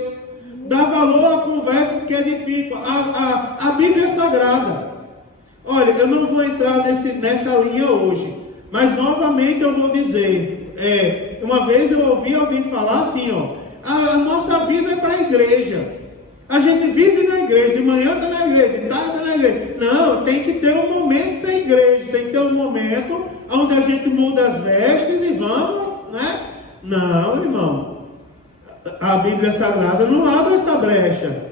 dá valor a conversas que edificam. A Bíblia é sagrada. Olha, eu não vou entrar nessa linha hoje, mas novamente eu vou dizer, uma vez eu ouvi alguém falar assim, a nossa vida é para a igreja. A gente vive na igreja, de manhã está na igreja, de tarde está na igreja. Não, tem que ter um momento sem igreja, tem que ter um momento onde a gente muda as vestes e vamos, né? Não, irmão. A Bíblia Sagrada não abre essa brecha.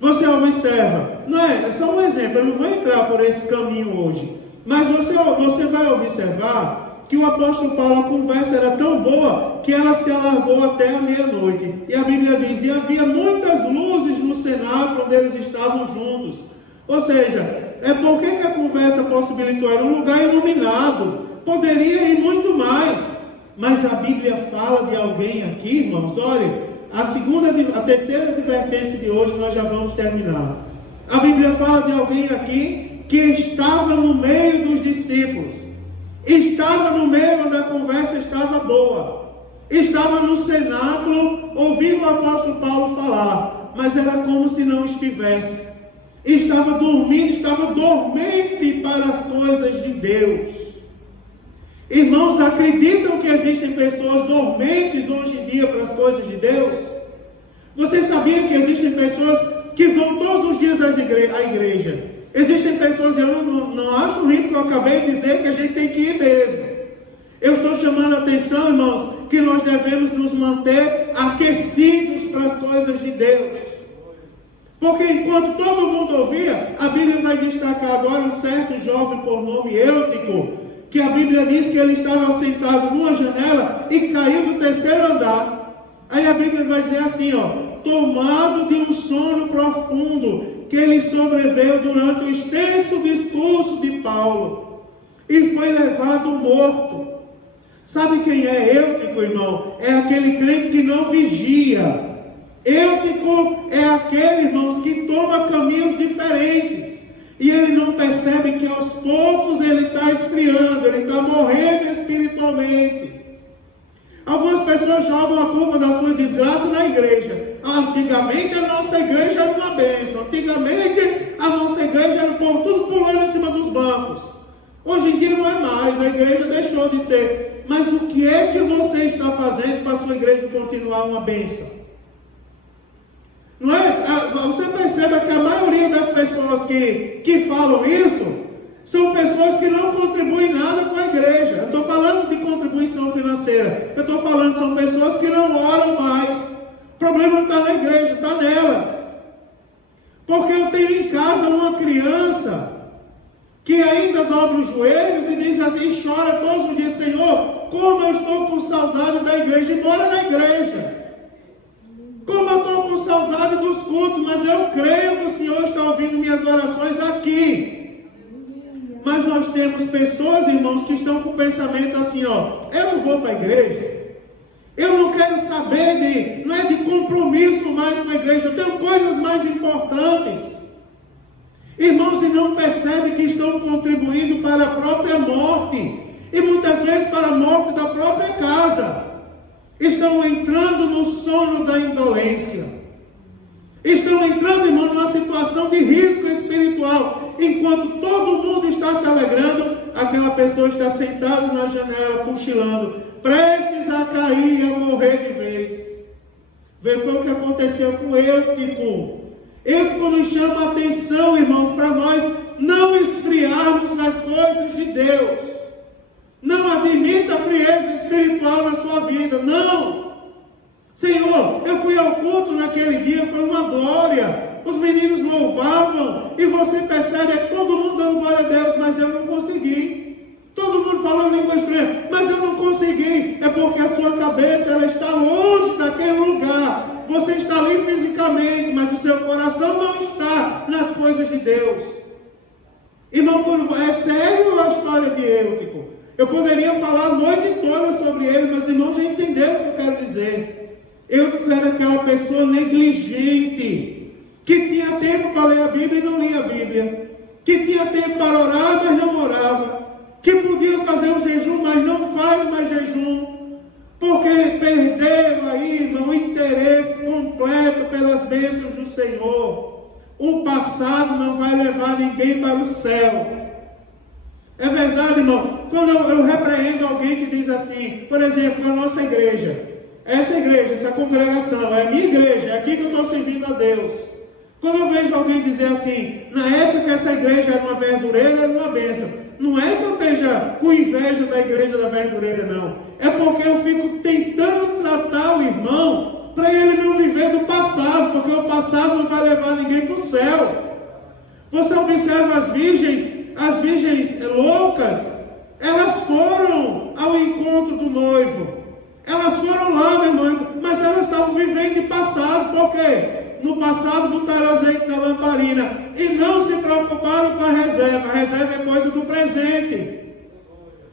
Você observa, é só um exemplo, eu não vou entrar por esse caminho hoje, mas você vai observar que o apóstolo Paulo, a conversa era tão boa que ela se alargou até a meia-noite. E a Bíblia diz, e havia muitas luzes no cenáculo onde eles estavam juntos. Ou seja, por que a conversa possibilitou? Era um lugar iluminado, poderia ir muito mais. Mas a Bíblia fala de alguém aqui, irmãos, olha, a terceira advertência de hoje nós já vamos terminar. A Bíblia fala de alguém aqui que estava no meio dos discípulos. Estava no meio onde a conversa estava boa. Estava no cenáculo ouvindo o apóstolo Paulo falar, mas era como se não estivesse. Estava dormindo, estava dormente para as coisas de Deus. Irmãos, acreditam que existem pessoas dormentes hoje em dia para as coisas de Deus? Você sabia que existem pessoas que vão todos os dias à igreja? Existem pessoas, eu não acho ruim, porque eu acabei de dizer que a gente tem que ir mesmo. Eu estou chamando a atenção, irmãos, que nós devemos nos manter aquecidos para as coisas de Deus. Porque enquanto todo mundo ouvia, a Bíblia vai destacar agora um certo jovem por nome Eutico, que a Bíblia diz que ele estava sentado numa janela e caiu do 3º andar. Aí a Bíblia vai dizer assim, tomado de um sono profundo, que ele sobreveio durante o extenso discurso de Paulo, e foi levado morto. Sabe quem é Eutico, irmão? É aquele crente que não vigia. Eutico é aquele, irmãos, que toma caminhos diferentes, e ele não percebe que aos poucos ele está esfriando, ele está morrendo espiritualmente. Algumas pessoas jogam a culpa da sua desgraça na igreja. Antigamente a nossa igreja era uma bênção. Antigamente a nossa igreja era o povo tudo pulando em cima dos bancos. Hoje em dia não é mais, a igreja deixou de ser. Mas o que é que você está fazendo para a sua igreja continuar uma bênção? Não é? Você percebe que a maioria das pessoas que falam isso são pessoas que não contribuem nada com a igreja. Eu estou falando de contribuição financeira. Eu estou falando, são pessoas que não oram mais. O problema não está na igreja, está nelas. Porque eu tenho em casa uma criança que ainda dobra os joelhos e diz assim, e chora todos os dias, Senhor, como eu estou com saudade da igreja, e mora na igreja. Como eu estou com saudade dos cultos, mas eu creio que o Senhor está ouvindo minhas orações aqui. Mas nós temos pessoas, irmãos, que estão com o pensamento assim, ó, eu não vou para a igreja, eu não quero saber não é de compromisso mais com a igreja, eu tenho coisas mais importantes. Irmãos, e não percebem que estão contribuindo para a própria morte, e muitas vezes para a morte da própria casa. Estão entrando no sono da indolência. Estão entrando, irmão, numa situação de risco espiritual. Enquanto todo mundo está se alegrando, aquela pessoa está sentada na janela, cochilando, prestes a cair e a morrer de vez. Foi o que aconteceu com Eutico. Eutico nos chama a atenção, irmãos, para nós não esfriarmos nas coisas de Deus. Não admita a frieza espiritual na sua vida, não. Senhor, eu fui ao culto naquele dia, foi uma glória. Os meninos louvavam e você percebe, é todo mundo dando glória a Deus, mas eu não consegui. Todo mundo falando língua estranha, mas eu não consegui. É porque a sua cabeça ela está longe daquele lugar. Você está ali fisicamente, mas o seu coração não está nas coisas de Deus. Irmão, é sério a história de Eutico? Eu poderia falar a noite toda sobre ele, mas irmãos já entenderam o que eu quero dizer. Eutico era aquela pessoa negligente, que tinha tempo para ler a Bíblia e não lia a Bíblia, que tinha tempo para orar, mas não orava, que podia fazer um jejum, mas não faz mais jejum, porque perdeu aí, irmão, o interesse completo pelas bênçãos do Senhor. O passado não vai levar ninguém para o céu. É verdade, irmão. Quando eu repreendo alguém que diz assim, por exemplo, a nossa igreja, essa congregação, é a minha igreja, é aqui que eu estou servindo a Deus. Quando eu vejo alguém dizer assim, na época que essa igreja era uma verdureira, era uma bênção. Não é que eu esteja com inveja da igreja da verdureira, não. É porque eu fico tentando tratar o irmão para ele não viver do passado, porque o passado não vai levar ninguém para o céu. Você observa as virgens loucas, elas foram ao encontro do noivo. Elas foram lá, meu irmão, mas elas estavam vivendo de passado. Por quê? No passado botaram azeite na lamparina e não se preocuparam com a reserva. A reserva é coisa do presente.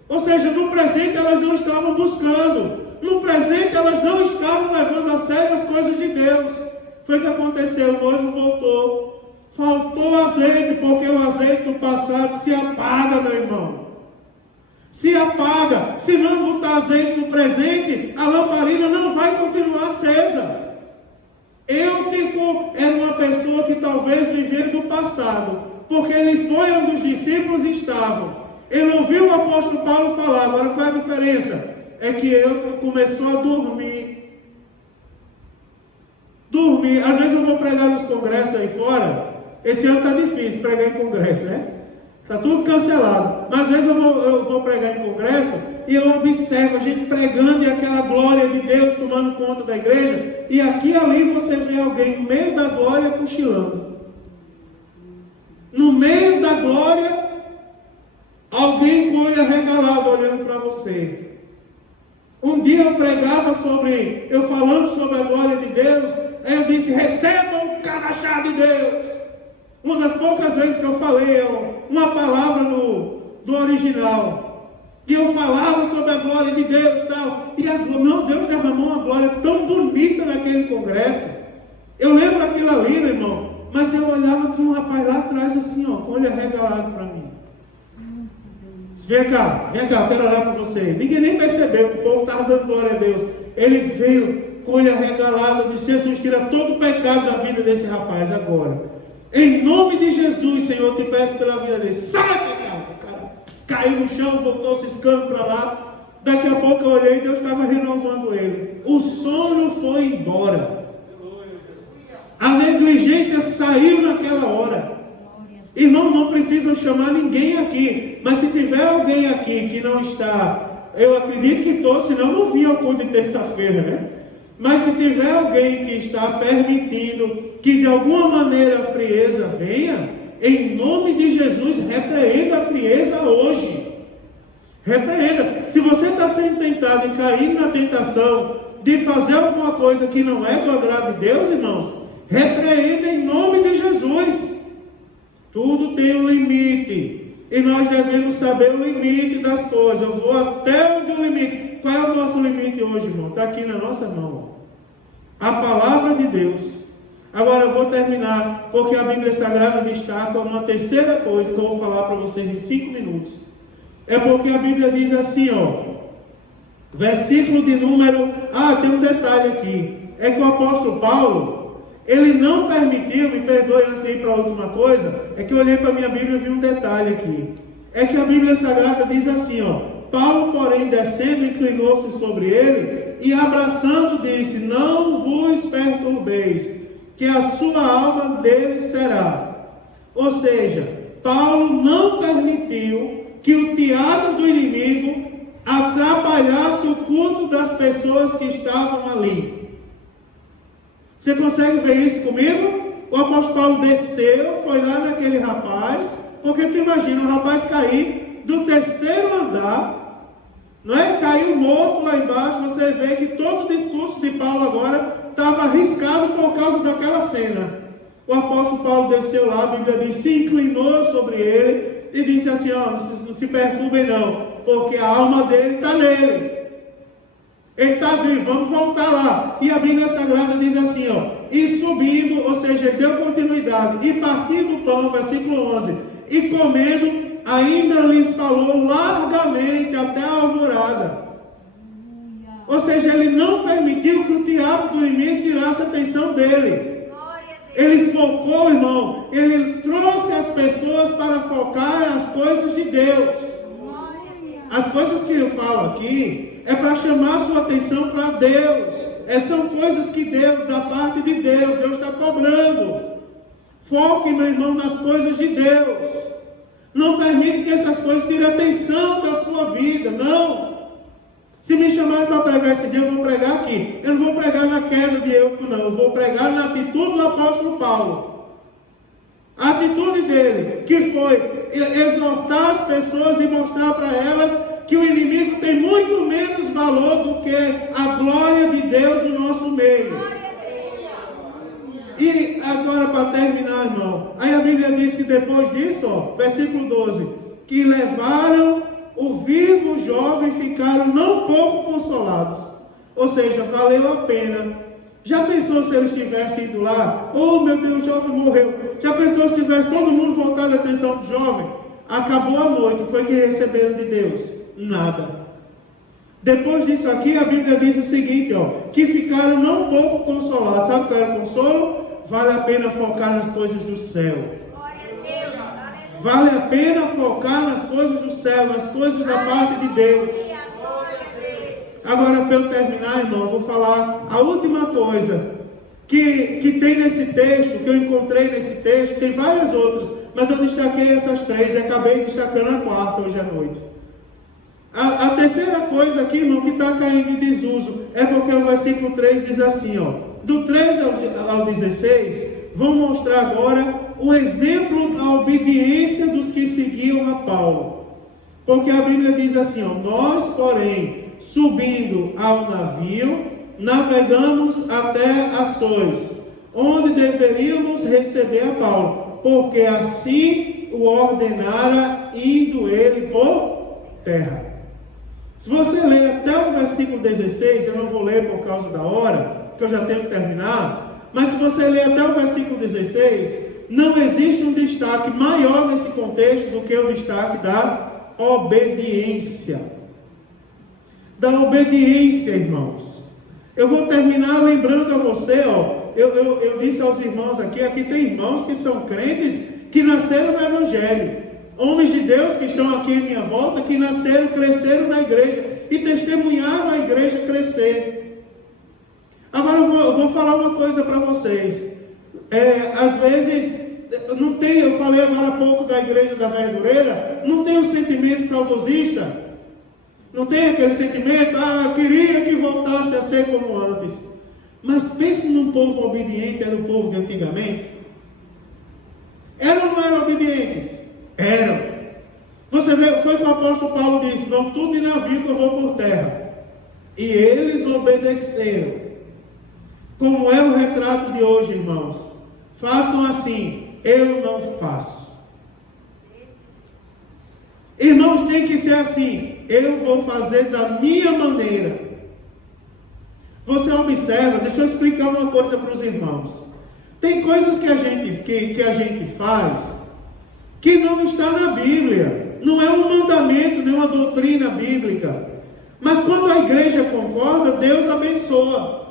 Ou seja, no presente elas não estavam buscando. No presente elas não estavam levando a sério as coisas de Deus. Foi o que aconteceu, o noivo voltou. Faltou azeite, porque o azeite do passado se apaga, meu irmão. Se apaga. Se não botar azeite no presente, a lamparina não vai continuar acesa. Eutico era uma pessoa que talvez vivia do passado, porque ele foi onde os discípulos estavam. Ele ouviu o apóstolo Paulo falar. Agora qual é a diferença? É que Eutico começou a dormir. Às vezes eu vou pregar nos congressos aí fora. Esse ano está difícil pregar em congresso, né? Está tudo cancelado. Mas às vezes eu vou pregar em congresso e eu observo a gente pregando e aquela glória de Deus tomando conta da igreja. E aqui e ali você vê alguém no meio da glória cochilando. No meio da glória, alguém com o olho arregalado olhando para você. Um dia eu pregava eu falando sobre a glória de Deus. Aí eu disse, recebam cada chá de Deus. Uma das poucas vezes que eu falei uma palavra do original. E eu falava sobre a glória de Deus e tal. E Deus derramou uma glória tão bonita naquele congresso. Eu lembro aquilo ali, meu irmão. Mas eu olhava, tinha um rapaz lá atrás assim, ó, com o olho arregalado para mim. Vem cá, eu quero orar por você. Ninguém nem percebeu que o povo estava dando glória a Deus. Ele veio com ele arregalado, disse: Jesus, tira todo o pecado da vida desse rapaz agora. Em nome de Jesus, Senhor, te peço pela vida dele. Sai, pecado! O cara caiu no chão, voltou ciscando para lá. Daqui a pouco eu olhei e Deus estava renovando ele. O sono foi embora. A negligência saiu naquela hora. Irmão, não precisam chamar ninguém aqui. Mas se tiver alguém aqui que não está, eu acredito que todos, senão não vinha ao culto de terça-feira, né? Mas se tiver alguém que está permitindo que de alguma maneira a frieza venha, em nome de Jesus, repreenda a frieza hoje. Repreenda. Se você está sendo tentado e cair na tentação de fazer alguma coisa que não é do agrado de Deus, irmãos, repreenda em nome de Jesus. Tudo tem um limite. E nós devemos saber o limite das coisas. Eu vou até onde o limite. Qual é o nosso limite hoje, irmão? Está aqui na nossa mão. A palavra de Deus. Agora eu vou terminar, porque a Bíblia Sagrada destaca uma terceira coisa que eu vou falar para vocês em 5 minutos. É porque a Bíblia diz assim, versículo de número... tem um detalhe aqui. É que o apóstolo Paulo, ele não permitiu, me perdoe antes de ir para a última coisa, é que eu olhei para a minha Bíblia e vi um detalhe aqui. É que a Bíblia Sagrada diz assim, Paulo, porém, descendo, inclinou-se sobre ele e abraçando, disse: não vos perturbeis, que a sua alma dele será. Ou seja, Paulo não permitiu que o teatro do inimigo atrapalhasse o culto das pessoas que estavam ali. Você consegue ver isso comigo? O apóstolo Paulo desceu, foi lá naquele rapaz, porque tu imagina um rapaz cair do 3º andar, não é? Caiu morto lá embaixo. Você vê que todo o discurso de Paulo agora estava arriscado por causa daquela cena. O apóstolo Paulo desceu lá, a Bíblia diz, se inclinou sobre ele e disse assim, não se perturbem não, porque a alma dele está nele. Ele está vivo, vamos voltar lá. E a Bíblia Sagrada diz assim, e subindo, ou seja, ele deu continuidade, e partindo o pão, versículo 11, e comendo, ainda lhes falou largamente até a alvorada. Ou seja, ele não permitiu que o teatro do inimigo tirasse a atenção dele. Ele focou, irmão, ele trouxe as pessoas para focar as coisas de Deus. As coisas que eu falo aqui é para chamar a sua atenção para Deus. São coisas que Deus, da parte de Deus, Deus está cobrando. Foque, meu irmão, nas coisas de Deus. Não permite que essas coisas tirem a atenção da sua vida, não. Se me chamarem para pregar esse dia, eu vou pregar aqui. Eu não vou pregar na queda de Euco, não. Eu vou pregar na atitude do apóstolo Paulo. A atitude dele, que foi exortar as pessoas e mostrar para elas que o inimigo tem muito menos valor do que a glória de Deus no nosso meio. E agora, para terminar, irmão, aí a Bíblia diz que depois disso, versículo 12, que levaram o vivo jovem e ficaram não pouco consolados. Ou seja, valeu a pena. Já pensou se eles tivessem ido lá? Oh, meu Deus, o jovem morreu. Já pensou se tivesse todo mundo voltado a atenção do jovem? Acabou a noite, foi que receberam de Deus? Nada. Depois disso aqui, a Bíblia diz o seguinte, que ficaram não pouco consolados. Sabe qual era o consolo? Vale a pena focar nas coisas do céu. Vale a pena focar nas coisas do céu, nas coisas da parte de Deus. Agora, para eu terminar, irmão, eu vou falar a última coisa que tem nesse texto, que eu encontrei nesse texto. Tem várias outras, mas eu destaquei essas 3 e acabei destacando a 4 hoje à noite. A terceira coisa aqui, irmão, que está caindo em desuso, é porque o versículo 3 diz assim, do 13 ao 16, vou mostrar agora o exemplo da obediência dos que seguiam a Paulo. Porque a Bíblia diz assim, nós, porém, subindo ao navio, navegamos até Açores, onde deveríamos receber a Paulo, porque assim o ordenara, indo ele por terra. Se você ler até o versículo 16, eu não vou ler por causa da hora, porque eu já tenho que terminar, mas se você ler até o versículo 16, não existe um destaque maior nesse contexto do que o destaque da obediência. Da obediência, irmãos. Eu vou terminar lembrando a você, eu disse aos irmãos aqui tem irmãos que são crentes, que nasceram no Evangelho. Homens de Deus que estão aqui em minha volta, que nasceram, cresceram na igreja e testemunharam a igreja crescer. Agora eu vou falar uma coisa para vocês. Às vezes, não tem, eu falei agora há pouco da igreja da Verdureira, não tem um sentimento saudosista, não tem aquele sentimento, queria que voltasse a ser como antes. Mas pense num povo obediente, era o povo de antigamente. Eram ou não eram obedientes? Eram. Você vê, foi o que o apóstolo Paulo disse: vão tudo de navio que eu vou por terra. E eles obedeceram. Como é o retrato de hoje, irmãos? Façam assim, eu não faço. Irmãos, tem que ser assim, eu vou fazer da minha maneira. Você observa, deixa eu explicar uma coisa para os irmãos. Tem coisas que a gente faz que não está na Bíblia. Não é um mandamento, nem uma doutrina bíblica. Mas quando a igreja concorda, Deus abençoa.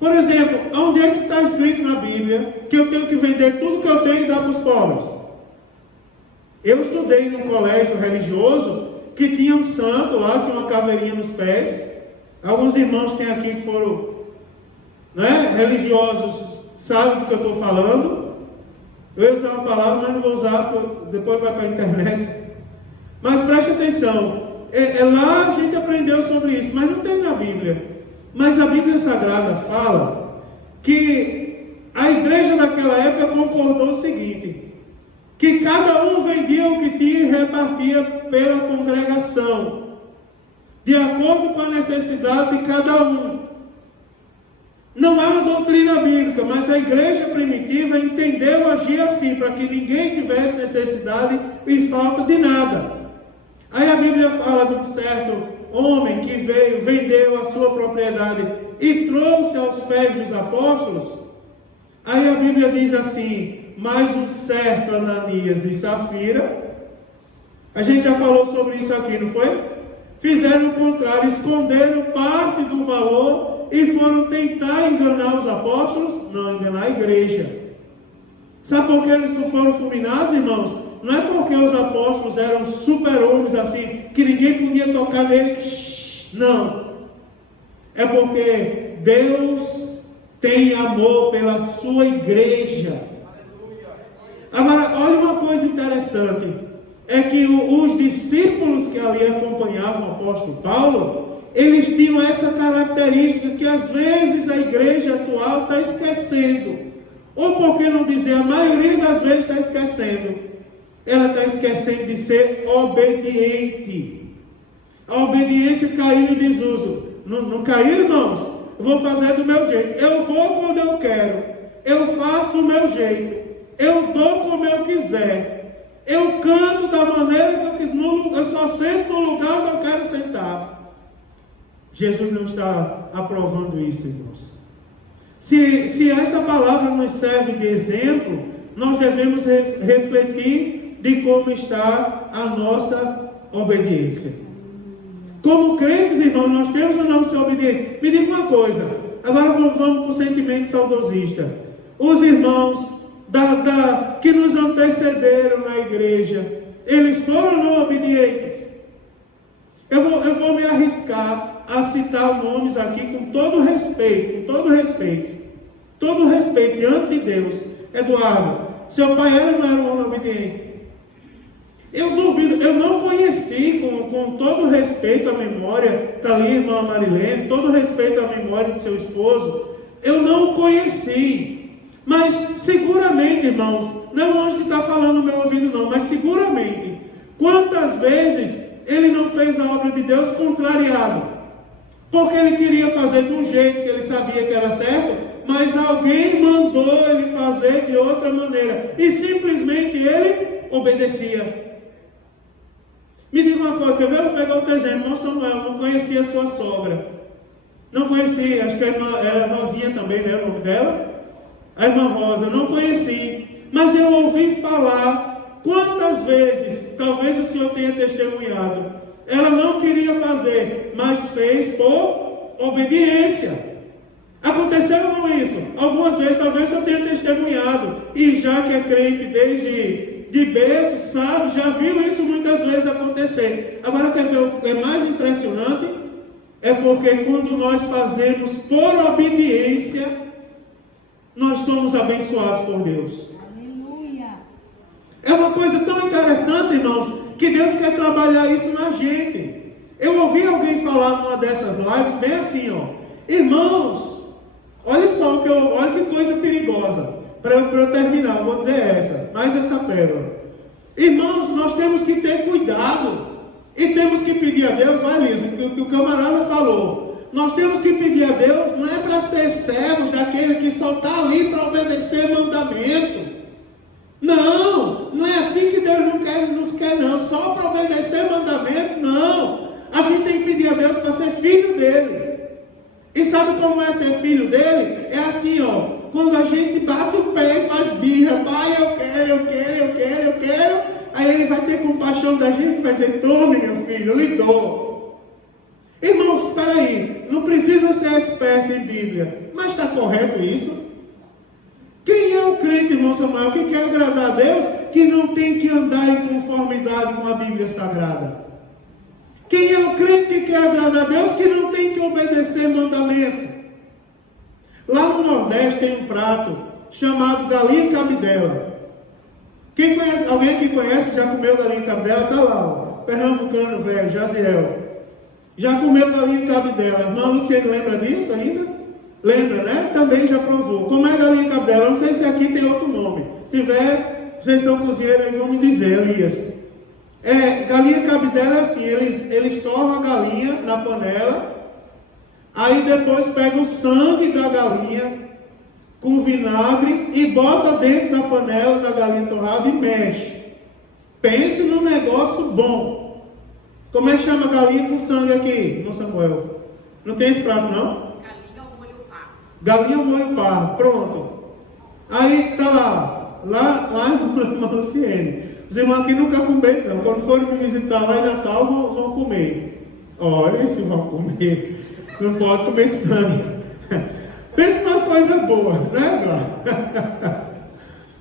Por exemplo, onde é que está escrito na Bíblia que eu tenho que vender tudo que eu tenho e dar para os pobres? Eu estudei num colégio religioso que tinha um santo lá, tinha uma caveirinha nos pés. Alguns irmãos tem aqui que foram religiosos, sabem do que eu estou falando. Eu ia usar uma palavra, mas não vou usar, porque depois vai para a internet. Mas preste atenção, lá a gente aprendeu sobre isso, mas não tem na Bíblia. Mas a Bíblia Sagrada fala que a igreja daquela época concordou o seguinte: que cada um vendia o que tinha e repartia pela congregação, de acordo com a necessidade de cada um. Não é uma doutrina bíblica, mas a igreja primitiva entendeu agir assim, para que ninguém tivesse necessidade e falta de nada. Aí a Bíblia fala de um certo homem que veio, vendeu a sua propriedade e trouxe aos pés dos apóstolos. Aí a Bíblia diz assim: mas um certo Ananias e Safira, a gente já falou sobre isso aqui, não foi? Fizeram o contrário, esconderam parte do valor e foram tentar enganar os apóstolos, não, enganar a igreja. Sabe por que eles foram fulminados, irmãos? Não é porque os apóstolos eram super-homens assim, que ninguém podia tocar nele, não. É porque Deus tem amor pela sua igreja. Agora, olha uma coisa interessante, é que os discípulos que ali acompanhavam o apóstolo Paulo, eles tinham essa característica que às vezes a igreja atual está esquecendo, ou por que não dizer, a maioria das vezes está esquecendo. Ela está esquecendo de ser obediente. A obediência caiu em desuso. Não caiu, irmãos? Eu vou fazer do meu jeito. Eu vou quando eu quero. Eu faço do meu jeito. Eu dou como eu quiser. Eu canto da maneira que eu quiser. Eu só sento no lugar onde eu quero sentar. Jesus não está aprovando isso, irmãos. Se essa palavra nos serve de exemplo, nós devemos refletir de como está a nossa obediência. Como crentes, irmãos, nós temos ou não ser obedientes? Me diga uma coisa, agora vamos para o sentimento saudosista. Os irmãos que nos antecederam na igreja, eles foram ou não obedientes? Eu vou me arriscar a citar nomes aqui com todo respeito, diante de Deus. Eduardo, seu pai era ou não era um homem obediente? Eu duvido, eu não conheci, com todo respeito à memória, está ali a irmã Marilene, todo respeito à memória de seu esposo, eu não conheci, mas seguramente, irmãos, não é um anjo que está falando no meu ouvido não, mas seguramente, quantas vezes ele não fez a obra de Deus contrariado, porque ele queria fazer de um jeito que ele sabia que era certo, mas alguém mandou ele fazer de outra maneira, e simplesmente ele obedecia. Me diga uma coisa, quer ver? Eu vou pegar outro exemplo. Irmão Samuel, não conhecia a sua sogra. Não conhecia, acho que a irmã era Rosinha também, né? O nome dela? A irmã Rosa, não conheci. Mas eu ouvi falar Quantas vezes, talvez o Senhor tenha testemunhado, ela não queria fazer, mas fez por obediência. Aconteceu ou não isso? Algumas vezes talvez eu tenha testemunhado, e já que é crente desde de berço, sabe, já viu isso muitas vezes acontecer. Agora quer ver o que é mais impressionante? É porque quando nós fazemos por obediência, nós somos abençoados por Deus. Aleluia. É uma coisa tão interessante, irmãos, que Deus quer trabalhar isso na gente. Eu ouvi alguém falar numa dessas lives, bem assim, ó: irmãos, olha só, olha que coisa perigosa. Para eu terminar, eu vou dizer mais essa pérola. Irmãos, nós temos que ter cuidado. E temos que pedir a Deus, olha isso, o que o camarada falou. Nós temos que pedir a Deus, não é para ser servos daquele que só está ali para obedecer mandamento. Não, não é assim que Deus nos quer não, só para obedecer mandamento, não. A gente tem que pedir a Deus para ser filho dele. E sabe como é ser filho dele? É assim, ó, quando a gente bate o pé e faz birra: pai, eu quero, aí ele vai ter compaixão da gente e vai dizer: tome, meu filho, eu lhe dou. Irmãos, espera aí, não precisa ser experto em Bíblia, mas está correto isso? Quem é o crente, irmão Samuel, que quer agradar a Deus, que não tem que andar em conformidade com a Bíblia Sagrada? Quem é o crente que quer agradar a Deus, que não tem que obedecer mandamento? Lá no Nordeste tem um prato chamado galinha cabidela. Quem conhece, alguém que conhece, já comeu galinha cabidela? Está lá, ó, pernambucano velho, Jaziel. Já comeu galinha cabidela. Irmão Luciene, lembra disso ainda? Lembra, né? Também já provou. Como é galinha cabidela? Eu não sei se aqui tem outro nome. Se tiver, vocês são cozinheiros aí, vão me dizer, Elias. Galinha cabidela é assim: eles torram a galinha na panela, aí depois pega o sangue da galinha com vinagre e bota dentro da panela da galinha torrada e mexe. Pense num negócio bom. Como é que chama galinha com sangue aqui, irmão Samuel? Não tem esse prato, não? Galinha ao molho pardo. Galinha ao molho pardo, pronto. Aí tá lá em Luciene. Os irmãos aqui nunca comeram, não. Quando forem me visitar lá em Natal, vão comer. Olha, se vão comer. Não pode comer sangue. Pensa numa coisa boa, né, Glória?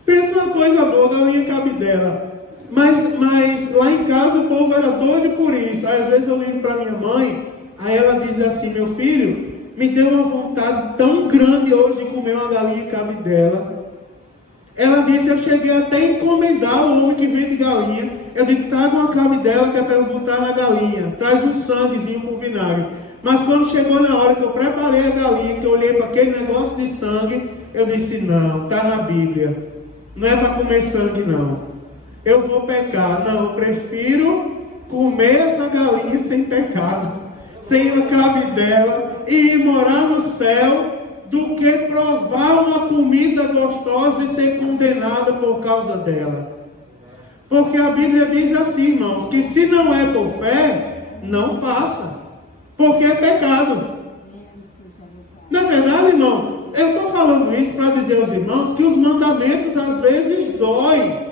Pensa numa coisa boa, galinha cabidela. Mas lá em casa o povo era doido por isso. Aí às vezes eu ligo para minha mãe, aí ela diz assim: meu filho, me deu uma vontade tão grande hoje de comer uma galinha cabidela. Ela disse: eu cheguei até a encomendar o homem que vende galinha. Eu digo: traga uma cabidela que é para eu botar na galinha. Traz um sanguezinho com vinagre. Mas quando chegou na hora que eu preparei a galinha, que eu olhei para aquele negócio de sangue, eu disse: não, está na Bíblia. Não é para comer sangue, não. Eu vou pecar. Não, eu prefiro comer essa galinha sem pecado, sem a cabidela, e ir morar no céu, do que provar uma comida gostosa e ser condenada por causa dela. Porque a Bíblia diz assim, irmãos, que se não é por fé, não faça, porque é pecado. Não é verdade, irmão? Eu estou falando isso para dizer aos irmãos que os mandamentos às vezes doem.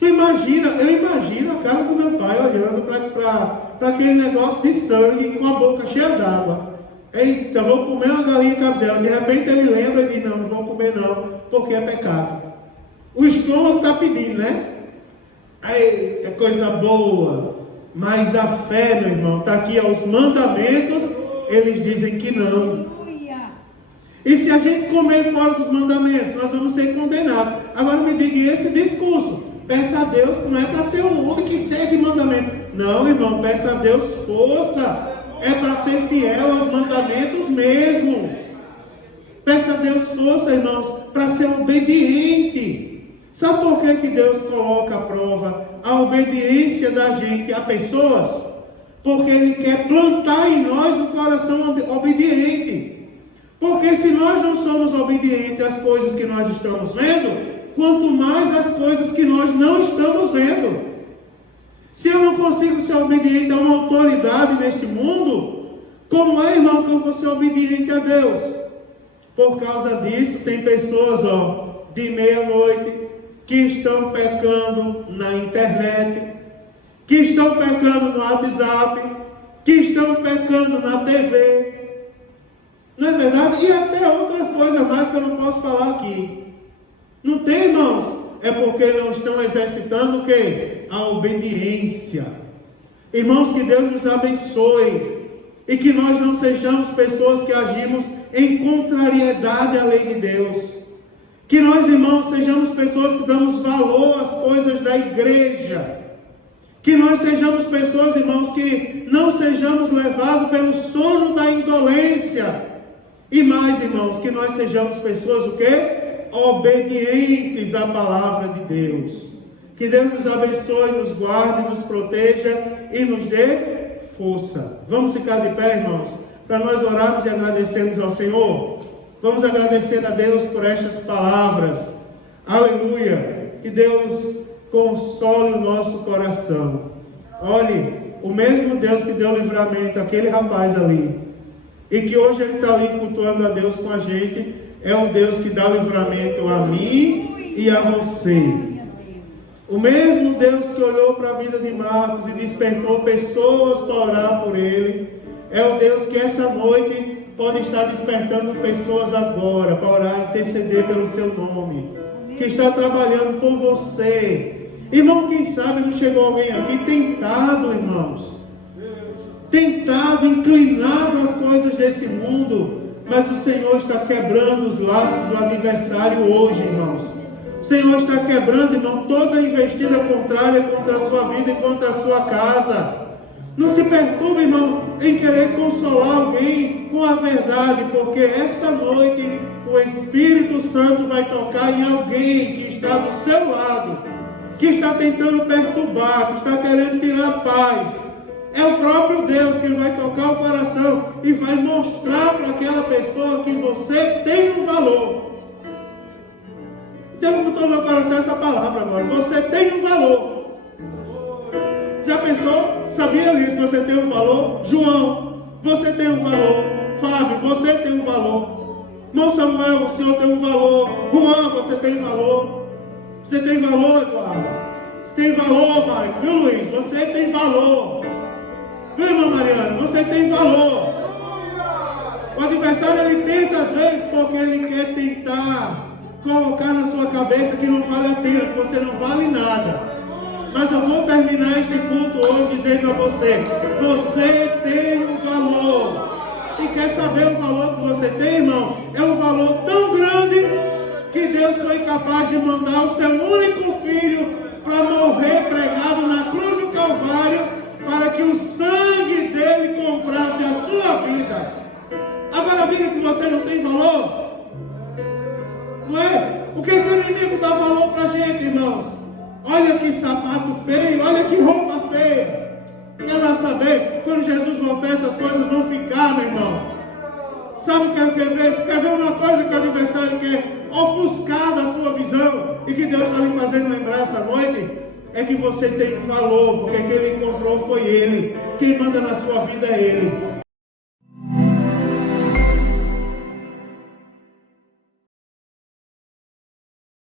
Eu imagino a cara do meu pai olhando para aquele negócio de sangue com a boca cheia d'água. Eita, vou comer uma galinha cabidela. De repente ele lembra e diz: não vou comer não, porque é pecado. O estômago está pedindo, né? Eita, coisa boa. Mas a fé, meu irmão, está aqui aos mandamentos, eles dizem que não. E se a gente comer fora dos mandamentos, nós vamos ser condenados. Agora me diga esse discurso: peça a Deus, não é para ser um homem que segue mandamento. Não, irmão, peça a Deus força. É para ser fiel aos mandamentos mesmo. Peça a Deus força, irmãos, para ser obediente. Sabe por que Deus coloca à prova a obediência da gente a pessoas? Porque Ele quer plantar em nós um coração obediente. Porque se nós não somos obedientes às coisas que nós estamos vendo, quanto mais às coisas que nós não estamos vendo. Se eu não consigo ser obediente a uma autoridade neste mundo, como é, irmão, que eu vou ser obediente a Deus? Por causa disso, tem pessoas, de meia-noite, que estão pecando na internet, que estão pecando no WhatsApp, que estão pecando na TV. Não é verdade? E até outras coisas mais que eu não posso falar aqui. Não tem, irmãos? É porque não estão exercitando o quê? A obediência. Irmãos, que Deus nos abençoe. E que nós não sejamos pessoas que agimos em contrariedade à lei de Deus. Que nós, irmãos, sejamos pessoas que damos valor às coisas da igreja. Que nós sejamos pessoas, irmãos, que não sejamos levados pelo sono da indolência. E mais, irmãos, que nós sejamos pessoas o quê? Obedientes à palavra de Deus. Que Deus nos abençoe, nos guarde, nos proteja e nos dê força. Vamos ficar de pé, irmãos, para nós orarmos e agradecermos ao Senhor. Vamos agradecer a Deus por estas palavras. Aleluia. Que Deus console o nosso coração. Olhe, o mesmo Deus que deu livramento àquele rapaz ali, e que hoje ele está ali cultuando a Deus com a gente, é o Deus que dá livramento a mim e a você. O mesmo Deus que olhou para a vida de Marcos e despertou pessoas para orar por ele, é o Deus que essa noite pode estar despertando pessoas agora para orar e interceder pelo seu nome, que está trabalhando por você. Irmão, quem sabe não chegou alguém aqui tentado, irmãos, tentado, inclinado às coisas desse mundo, mas o Senhor está quebrando os laços do adversário hoje, irmãos. O Senhor está quebrando, irmão, toda investida contrária contra a sua vida e contra a sua casa. Não se perturbe, irmão, em querer consolar alguém com a verdade, porque essa noite o Espírito Santo vai tocar em alguém que está do seu lado, que está tentando perturbar, que está querendo tirar a paz. É o próprio Deus que vai tocar o coração e vai mostrar para aquela pessoa que você tem um valor. Deus botou no meu coração essa palavra agora. Você tem um valor. Já pensou? Sabia disso? Você tem um valor? João, você tem um valor. Fábio, você tem um valor. Irmão Samuel, o senhor tem um valor. Juan, você tem valor. Você tem valor, Eduardo. Você tem valor, Mike. Viu, Luiz? Você tem valor. Viu, irmã Mariana? Você tem valor. O adversário, ele tenta às vezes porque ele quer tentar colocar na sua cabeça que não vale a pena, que você não vale nada. Mas eu vou terminar este culto hoje dizendo a você: você tem um valor. E quer saber o valor que você tem, irmão? É um valor tão grande que Deus foi capaz de mandar o seu único filho para morrer pregado na cruz do Calvário, para que o sangue dele comprasse a sua vida. Agora diga que você não tem valor. Não é? O que o inimigo dá valor para a gente, irmãos? Olha que sapato feio, olha que roupa feia. Quer lá saber, quando Jesus voltar, essas coisas vão ficar, meu irmão. Sabe o que eu quero ver? Se quer ver uma coisa que o adversário quer ofuscar da sua visão, e que Deus está lhe fazendo lembrar essa noite, é que você tem valor, porque quem ele encontrou foi ele. Quem manda na sua vida é ele.